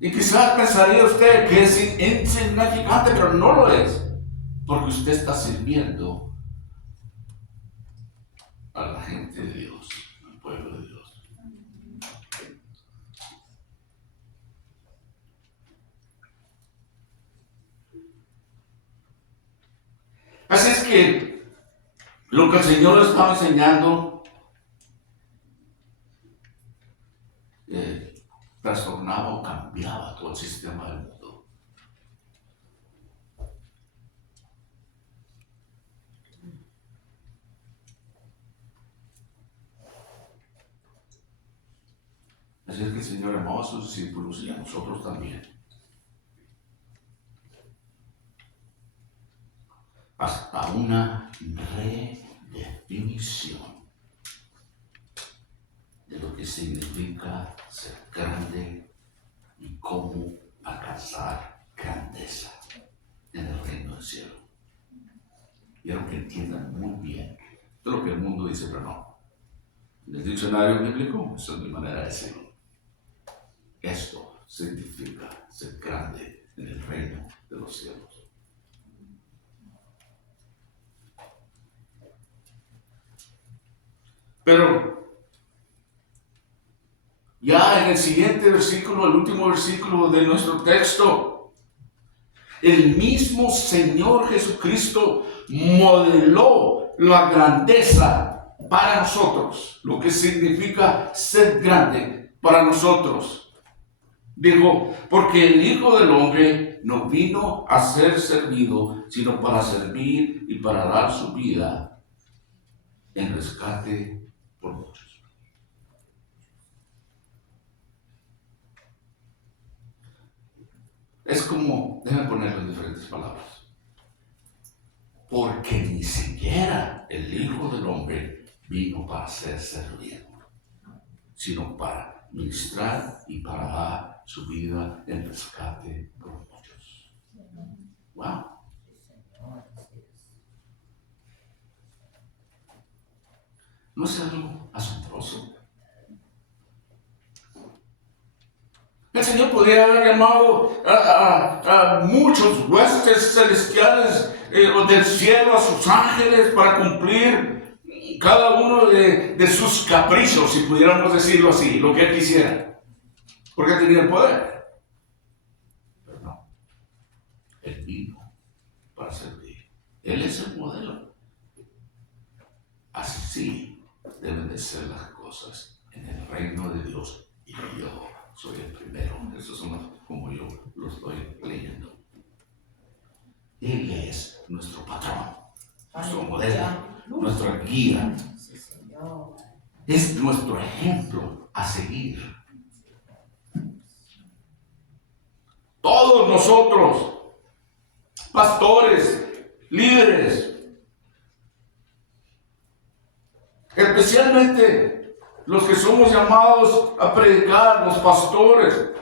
Y quizás pensaría usted que es insignificante, pero no lo es, porque usted está sirviendo a la gente de Dios, al pueblo de Dios. Así es que lo que el Señor estaba enseñando trastornaba o cambiaba todo el sistema del mundo. el Señor amaba a sus discípulos y a nosotros también. Hasta una redefinición de lo que significa ser grande y cómo alcanzar grandeza en el reino del cielo. Quiero que entiendan muy bien de lo que el mundo dice, pero no. En el diccionario bíblico, esa es mi manera de decirlo. Esto significa ser grande en el reino de los cielos. Pero ya en el siguiente versículo, el último versículo de nuestro texto, el mismo Señor Jesucristo modeló la grandeza para nosotros, lo que significa ser grande para nosotros. Dijo, porque el Hijo del Hombre no vino a ser servido, sino para servir y para dar su vida en rescate por muchos. Es como, déjenme ponerlo en diferentes palabras. Porque ni siquiera el Hijo del Hombre vino para ser servido, sino para ministrar y para dar su vida en rescate por muchos. Wow. ¿No es algo asombroso? El Señor podría haber llamado a muchos huestes celestiales del cielo, a sus ángeles, para cumplir cada uno de sus caprichos, si pudiéramos decirlo así, lo que Él quisiera. Porque tenía el poder. Pero no. Él vino para servir. Él es el modelo. Así deben de ser las cosas en el reino de Dios. Y yo soy el primero. Eso es como yo lo estoy leyendo. Él es nuestro patrón, nuestro modelo, nuestra guía. Es nuestro ejemplo a seguir. Todos nosotros, pastores, líderes, especialmente los que somos llamados a predicar, los pastores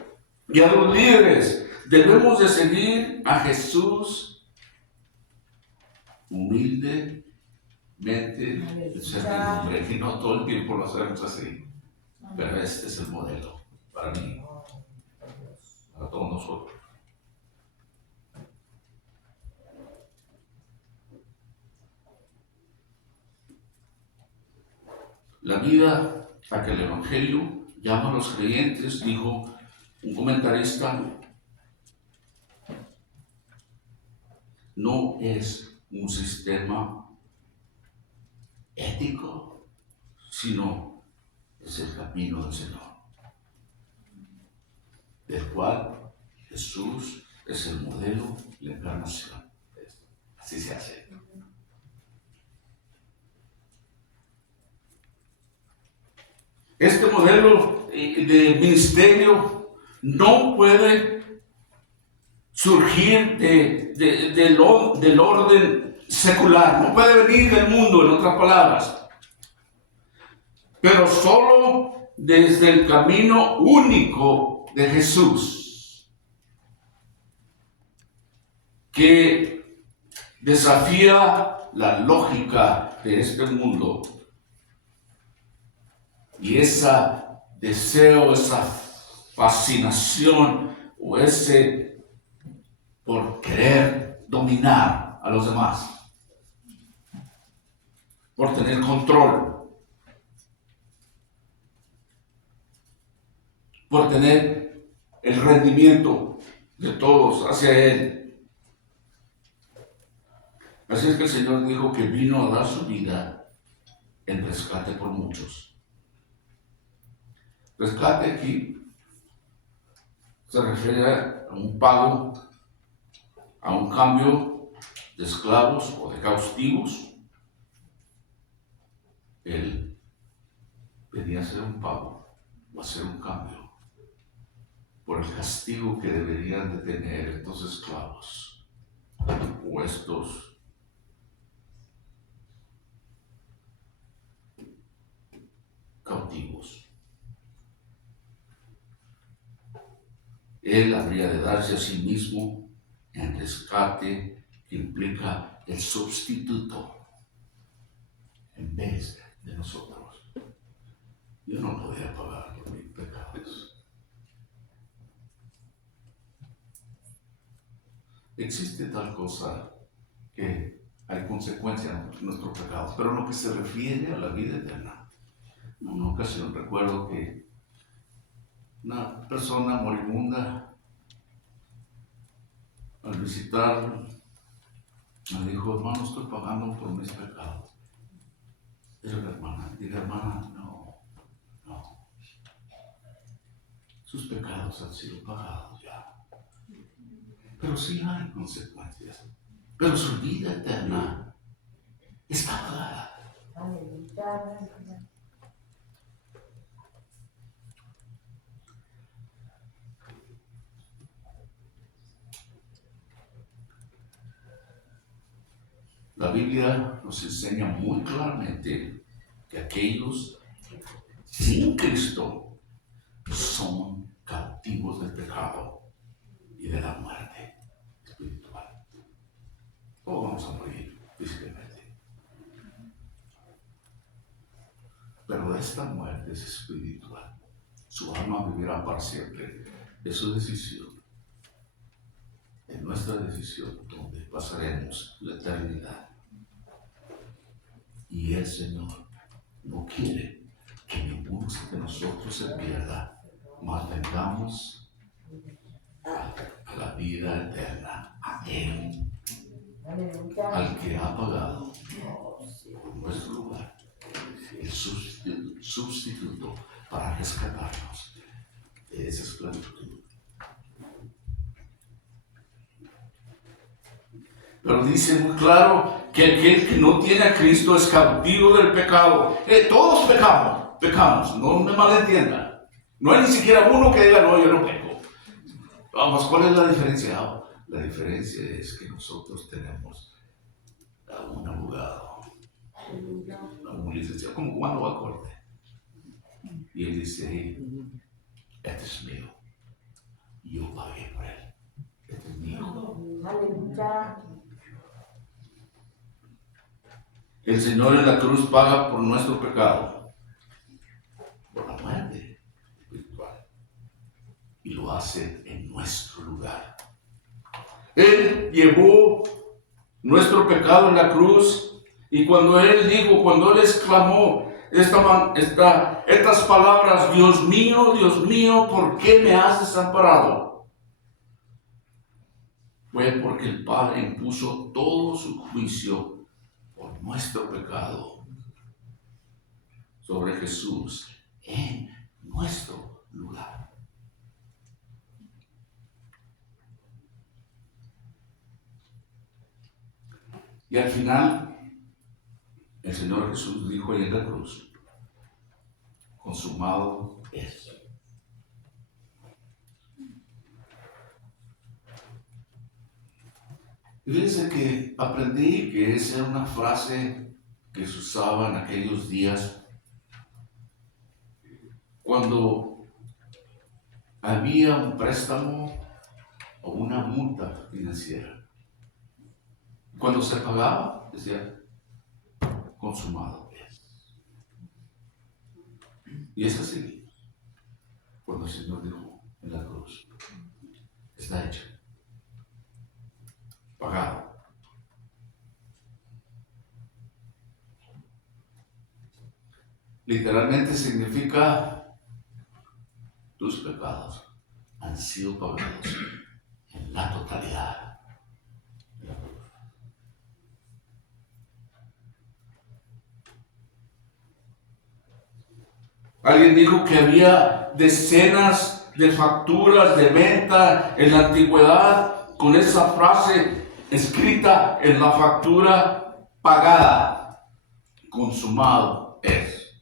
y a los líderes, debemos de seguir a Jesús humildemente en servidumbre, que no todo el tiempo lo hacemos así, pero este es el modelo para mí, para todos nosotros. La vida a que el Evangelio llama a los creyentes, dijo un comentarista, no es un sistema ético, sino es el camino del Señor, del cual Jesús es el modelo y la encarnación. Así se hace. Este modelo de ministerio no puede surgir del orden secular, no puede venir del mundo, en otras palabras, pero solo desde el camino único de Jesús, que desafía la lógica de este mundo y ese deseo, esa fascinación o ese por querer dominar a los demás, por tener control, por tener el rendimiento de todos hacia Él. Así es que el Señor dijo que vino a dar su vida en rescate por muchos. Rescate aquí se refiere a un pago, a un cambio de esclavos o de cautivos. Él venía a hacer un pago o a hacer un cambio por el castigo que deberían de tener estos esclavos o estos cautivos. Él habría de darse a sí mismo en rescate que implica el sustituto en vez de nosotros. Yo no podía pagar por mis pecados. Existe tal cosa que hay consecuencias en nuestros pecados, pero en lo que se refiere a la vida eterna. En una ocasión recuerdo que una persona moribunda, al visitarlo, me dijo: hermano, estoy pagando por mis pecados. Era la hermana. Dije: hermana, no. Sus pecados han sido pagados ya. Pero sí hay consecuencias. Pero su vida eterna está pagada. La Biblia nos enseña muy claramente que aquellos sin Cristo son cautivos del pecado y de la muerte espiritual. Todos vamos a morir físicamente. Pero esta muerte es espiritual. Su alma vivirá para siempre. Es su decisión. Es nuestra decisión donde pasaremos la eternidad. Y el Señor no quiere que ninguno de nosotros se pierda, mas vengamos a la vida eterna, a Él, al que ha pagado por nuestro lugar, el sustituto para rescatarnos de esa esclavitud. Pero dice muy claro que aquel que no tiene a Cristo es cautivo del pecado. Todos pecamos, no me malentiendan. No hay ni siquiera uno que diga: no, yo no peco. Vamos, ¿cuál es la diferencia? La diferencia es que nosotros tenemos a un abogado, a un licenciado, como cuando va a corte. Y él dice: hey, este es mío. Yo pagué por él. Este es mío. El Señor en la cruz paga por nuestro pecado, por la muerte espiritual, y lo hace en nuestro lugar. Él llevó nuestro pecado en la cruz, y cuando Él exclamó estas palabras: Dios mío, ¿por qué me has desamparado? Fue porque el Padre impuso todo su juicio por nuestro pecado sobre Jesús en nuestro lugar. Y al final, el Señor Jesús dijo ahí en la cruz: consumado es. Y fíjense que aprendí que esa era una frase que se usaba en aquellos días cuando había un préstamo o una multa financiera. Cuando se pagaba, decía: consumado es. Y es así. Cuando el Señor dijo en la cruz: está hecho, pagado. Literalmente significa: tus pecados han sido pagados en la totalidad. Alguien dijo que había decenas de facturas de venta en la antigüedad con esa frase escrita en la factura: pagada, consumado es.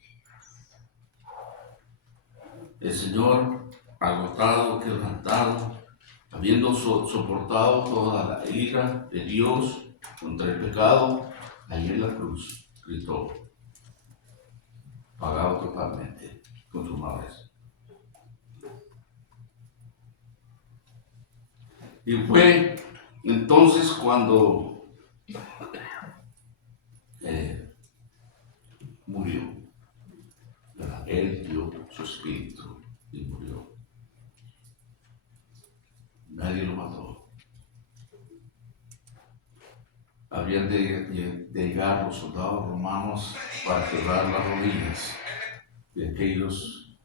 El Señor agotado, quebrantado, habiendo soportado toda la ira de Dios contra el pecado, allí en la cruz gritó, pagado totalmente, consumado es. Y fue entonces cuando murió. Él dio su espíritu y murió. Nadie lo mató. Habían de llegar los soldados romanos para quebrar las rodillas de aquellos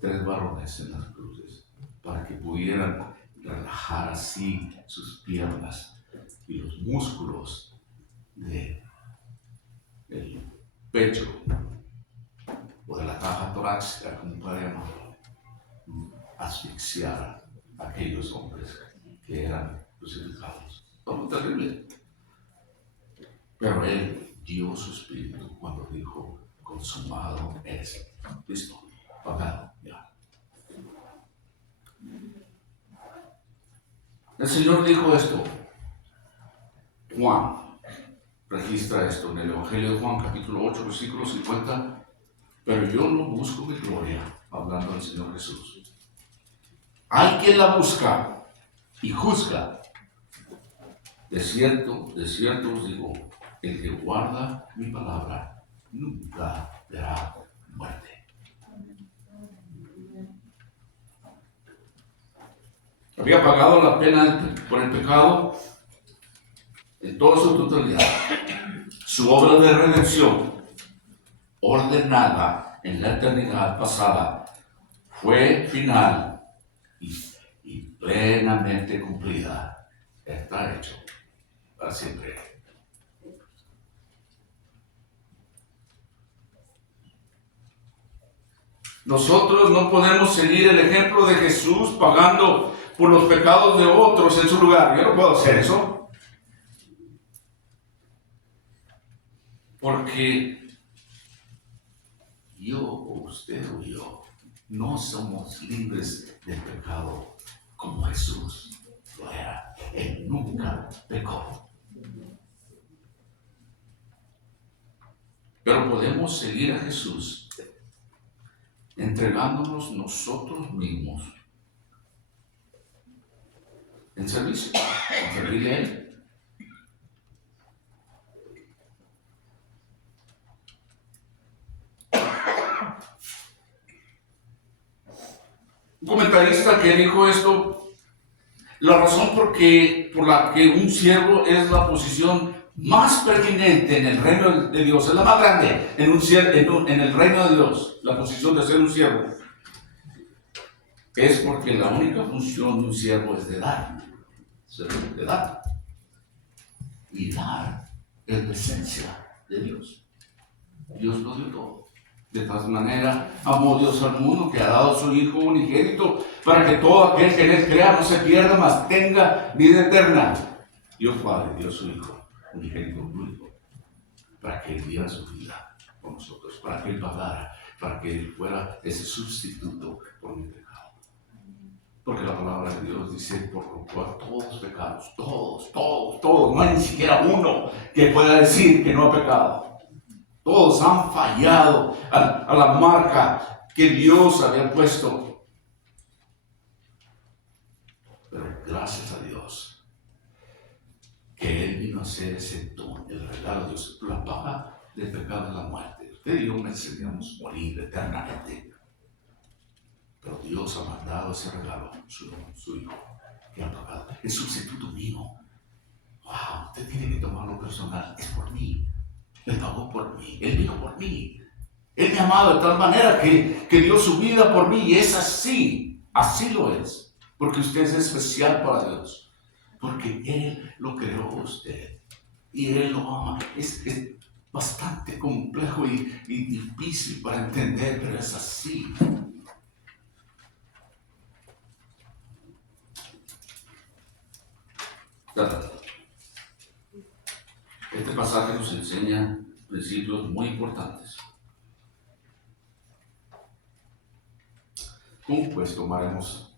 3 varones en las cruces, para que pudieran relajar así sus piernas y los músculos del pecho o de la caja torácica, como puede llamarlo, asfixiar a aquellos hombres que eran crucificados. Todo terrible. Pero él dio su espíritu cuando dijo, consumado es. Listo, pagado, ya. El Señor dijo esto. Juan registra esto en el Evangelio de Juan, capítulo 8, versículo 50. Pero yo no busco mi gloria, hablando del Señor Jesús. Hay quien la busca y juzga. De cierto os digo, el que guarda mi palabra nunca verá muerte. Había pagado la pena por el pecado en toda su totalidad. Su obra de redención, ordenada en la eternidad pasada, fue final y plenamente cumplida. Está hecho para siempre. Nosotros no podemos seguir el ejemplo de Jesús pagando por los pecados de otros en su lugar. Yo no puedo hacer eso. Porque yo, o usted o yo, no somos libres del pecado como Jesús lo era. Él nunca pecó. Pero podemos seguir a Jesús entregándonos nosotros mismos en servicio, en servirle a Él. Un comentarista que dijo esto, la razón por la que un siervo es la posición más pertinente en el reino de Dios, es la más grande en el reino de Dios, la posición de ser un siervo, es porque la única función de un siervo es de dar, de dar. Y dar es la esencia de Dios. Dios lo dio todo. De tal manera amó Dios al mundo que ha dado a su Hijo unigénito para que todo aquel que en él crea no se pierda, mas tenga vida eterna. Dios Padre dio a su Hijo unigénito único para que él diera su vida por nosotros, para que él pagara, para que él fuera ese sustituto por mi pecado. Porque la palabra de Dios dice, por lo cual todos pecamos, todos, no hay ni siquiera uno que pueda decir que no ha pecado. Todos han fallado a la marca que Dios había puesto. Pero gracias a Dios, que Él vino a hacer ese don, el regalo de Dios. La paga del pecado es la muerte. Usted y yo merecíamos morir eternamente. Pero Dios ha mandado ese regalo, su Hijo, que ha pagado. El sustituto mío. Wow, usted tiene que tomarlo personal. Es por mí. Él pagó por mí. Él vino por mí. Él me ha amado de tal manera que dio su vida por mí. Y es así. Así lo es. Porque usted es especial para Dios. Porque Él lo creó a usted. Y Él lo ama. Es bastante complejo y difícil para entender, pero es así. Este pasaje nos enseña principios muy importantes. ¿Cómo pues tomaremos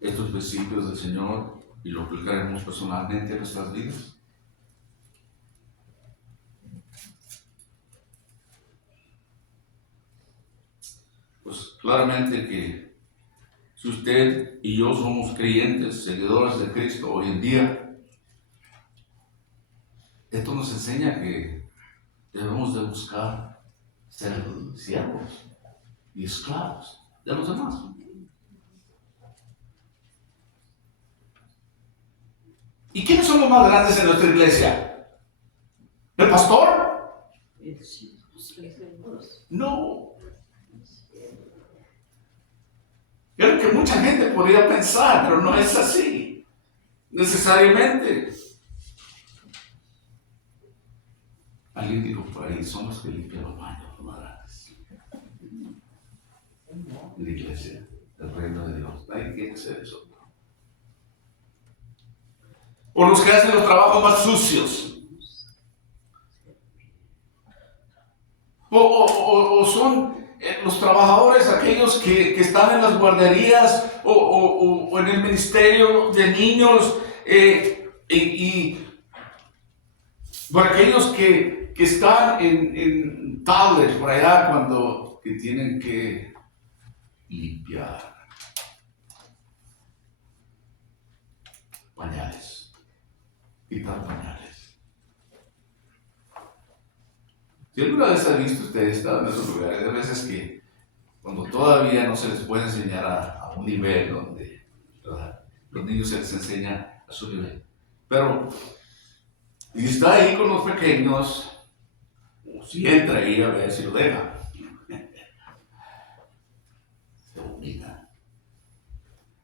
estos principios del Señor y lo aplicaremos personalmente en nuestras vidas? Pues claramente que si usted y yo somos creyentes, seguidores de Cristo hoy en día, esto nos enseña que debemos de buscar ser siervos y esclavos de los demás. ¿Y quiénes son los más grandes en nuestra iglesia? ¿El pastor? No. Es lo que mucha gente podría pensar, pero no es así, necesariamente. Alguien dijo por ahí, son los que limpian los baños, los más grandes. En la iglesia, el reino de Dios. Nadie quiere hacer eso. O los que hacen los trabajos más sucios. O son los trabajadores, aquellos que están en las guarderías o en el ministerio de niños y por aquellos que están en tablets por allá cuando que tienen que limpiar pañales, quitar pañales. Si alguna vez ha visto usted estado en esos lugares, hay veces que cuando todavía no se les puede enseñar a un nivel donde, ¿verdad?, los niños se les enseña a su nivel. Pero si está ahí con los pequeños, o si entra ahí a ver si lo deja, se vomita.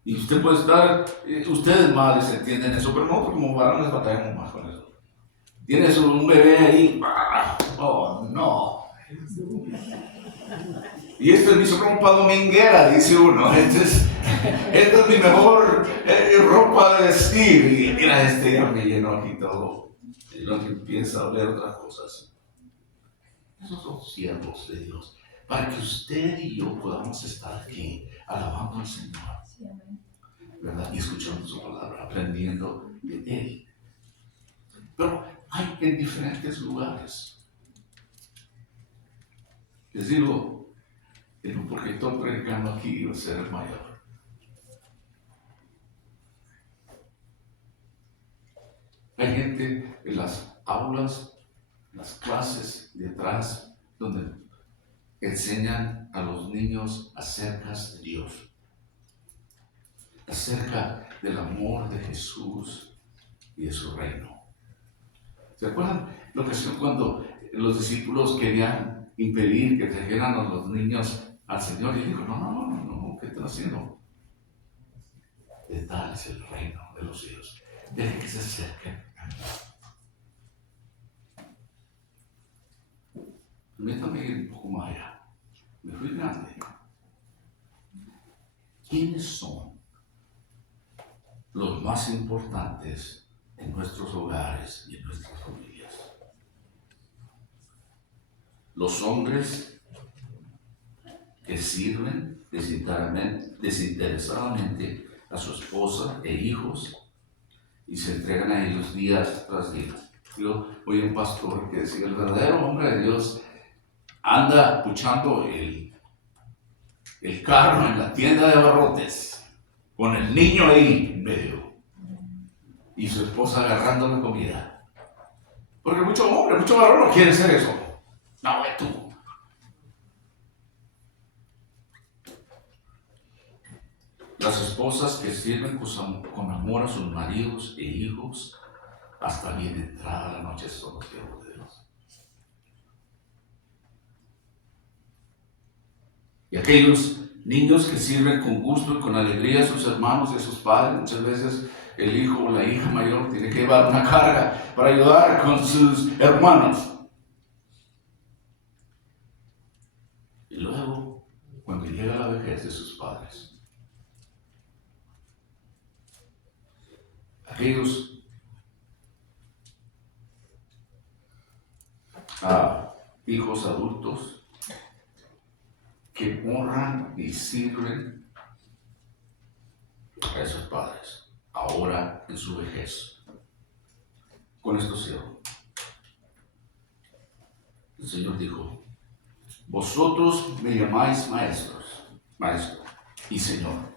Y usted puede estar, ustedes madres entienden eso, pero nosotros como varones batallamos más con eso. Tienes un bebé ahí, oh no. Y esto es mi ropa dominguera, dice uno. Esta es mi mejor ropa de vestir. Y mira, ya me llenó aquí todo. Y lo que empieza a ver otras cosas. Esos son siervos de Dios. Para que usted y yo podamos estar aquí alabando al Señor, ¿verdad? Y escuchando su palabra, aprendiendo de Él. Pero hay en diferentes lugares. Les digo, porque estoy predicando aquí, iba a ser el mayor. Hay gente en las aulas, las clases detrás, donde enseñan a los niños acerca de Dios, acerca del amor de Jesús y de su reino. ¿Se acuerdan lo que hacían cuando los discípulos querían impedir que trajeran a los niños al Señor? Y dijo, no, ¿qué están haciendo? De tal es el reino de los cielos. Dejen que se acerquen. Permítame ir un poco más allá. Me fui grande. ¿Quiénes son los más importantes en nuestros hogares y en nuestras familias? Los hombres que sirven desinteresadamente a su esposa e hijos y se entregan a ellos días tras día. Yo oí un pastor que decía, el verdadero hombre de Dios anda puchando el carro en la tienda de abarrotes con el niño ahí en medio y su esposa agarrando la comida. Porque mucho varón no quiere hacer eso. No, tú. Las esposas que sirven con amor a sus maridos e hijos hasta bien entrada la noche son los siervos de Dios. Y aquellos niños que sirven con gusto y con alegría a sus hermanos y a sus padres, muchas veces el hijo o la hija mayor tiene que llevar una carga para ayudar con sus hermanos. Y luego, cuando llega la vejez de sus padres, aquellos hijos adultos que honran y sirven a esos padres, ahora en su vejez. Con esto cierro. El Señor dijo: vosotros me llamáis maestro y Señor.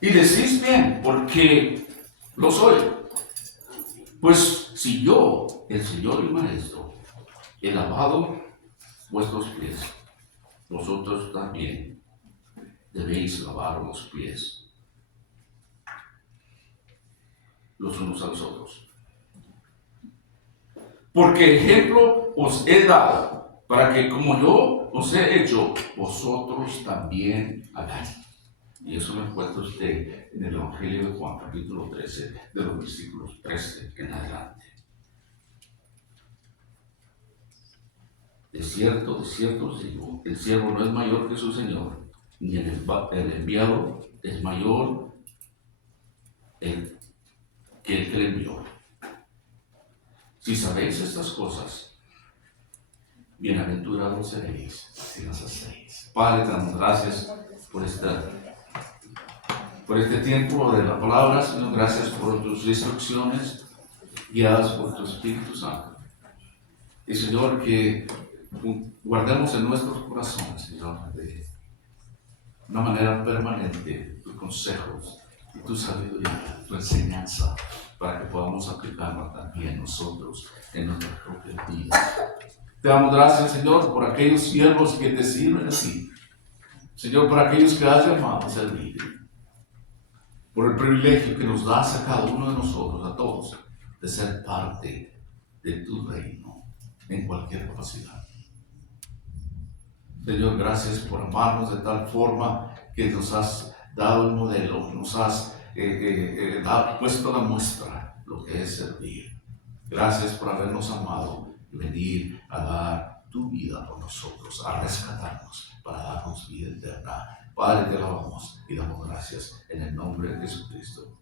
Y decís bien, porque lo soy. Pues si yo, el Señor y Maestro, he lavado vuestros pies, vosotros también debéis lavar los pies los unos a los otros. Porque ejemplo os he dado, para que como yo os he hecho, vosotros también hagáis. Y eso lo encuentra usted en el Evangelio de Juan, capítulo 13, de los versículos 13 en adelante. De cierto os digo, el siervo no es mayor que su Señor, ni el enviado es mayor que el que le envió. Si sabéis estas cosas, bienaventurados seréis si las hacéis. Padre, te damos gracias por este tiempo de la palabra, Señor. Gracias por tus instrucciones guiadas por tu Espíritu Santo. Y Señor, que guardemos en nuestros corazones, Señor, de una manera permanente tus consejos y tu sabiduría, tu enseñanza, para que podamos aplicarla también nosotros en nuestras propias vidas. Te damos gracias, Señor, por aquellos siervos que te sirven a ti. Señor, por aquellos que has llamado a servir. Por el privilegio que nos das a cada uno de nosotros, a todos, de ser parte de tu reino en cualquier capacidad. Señor, gracias por amarnos de tal forma que nos has dado el modelo, nos has puesto la muestra lo que es servir. Gracias por habernos amado y venir a dar tu vida por nosotros, a rescatarnos para darnos vida eterna. Padre, te alabamos y damos gracias en el nombre de Jesucristo.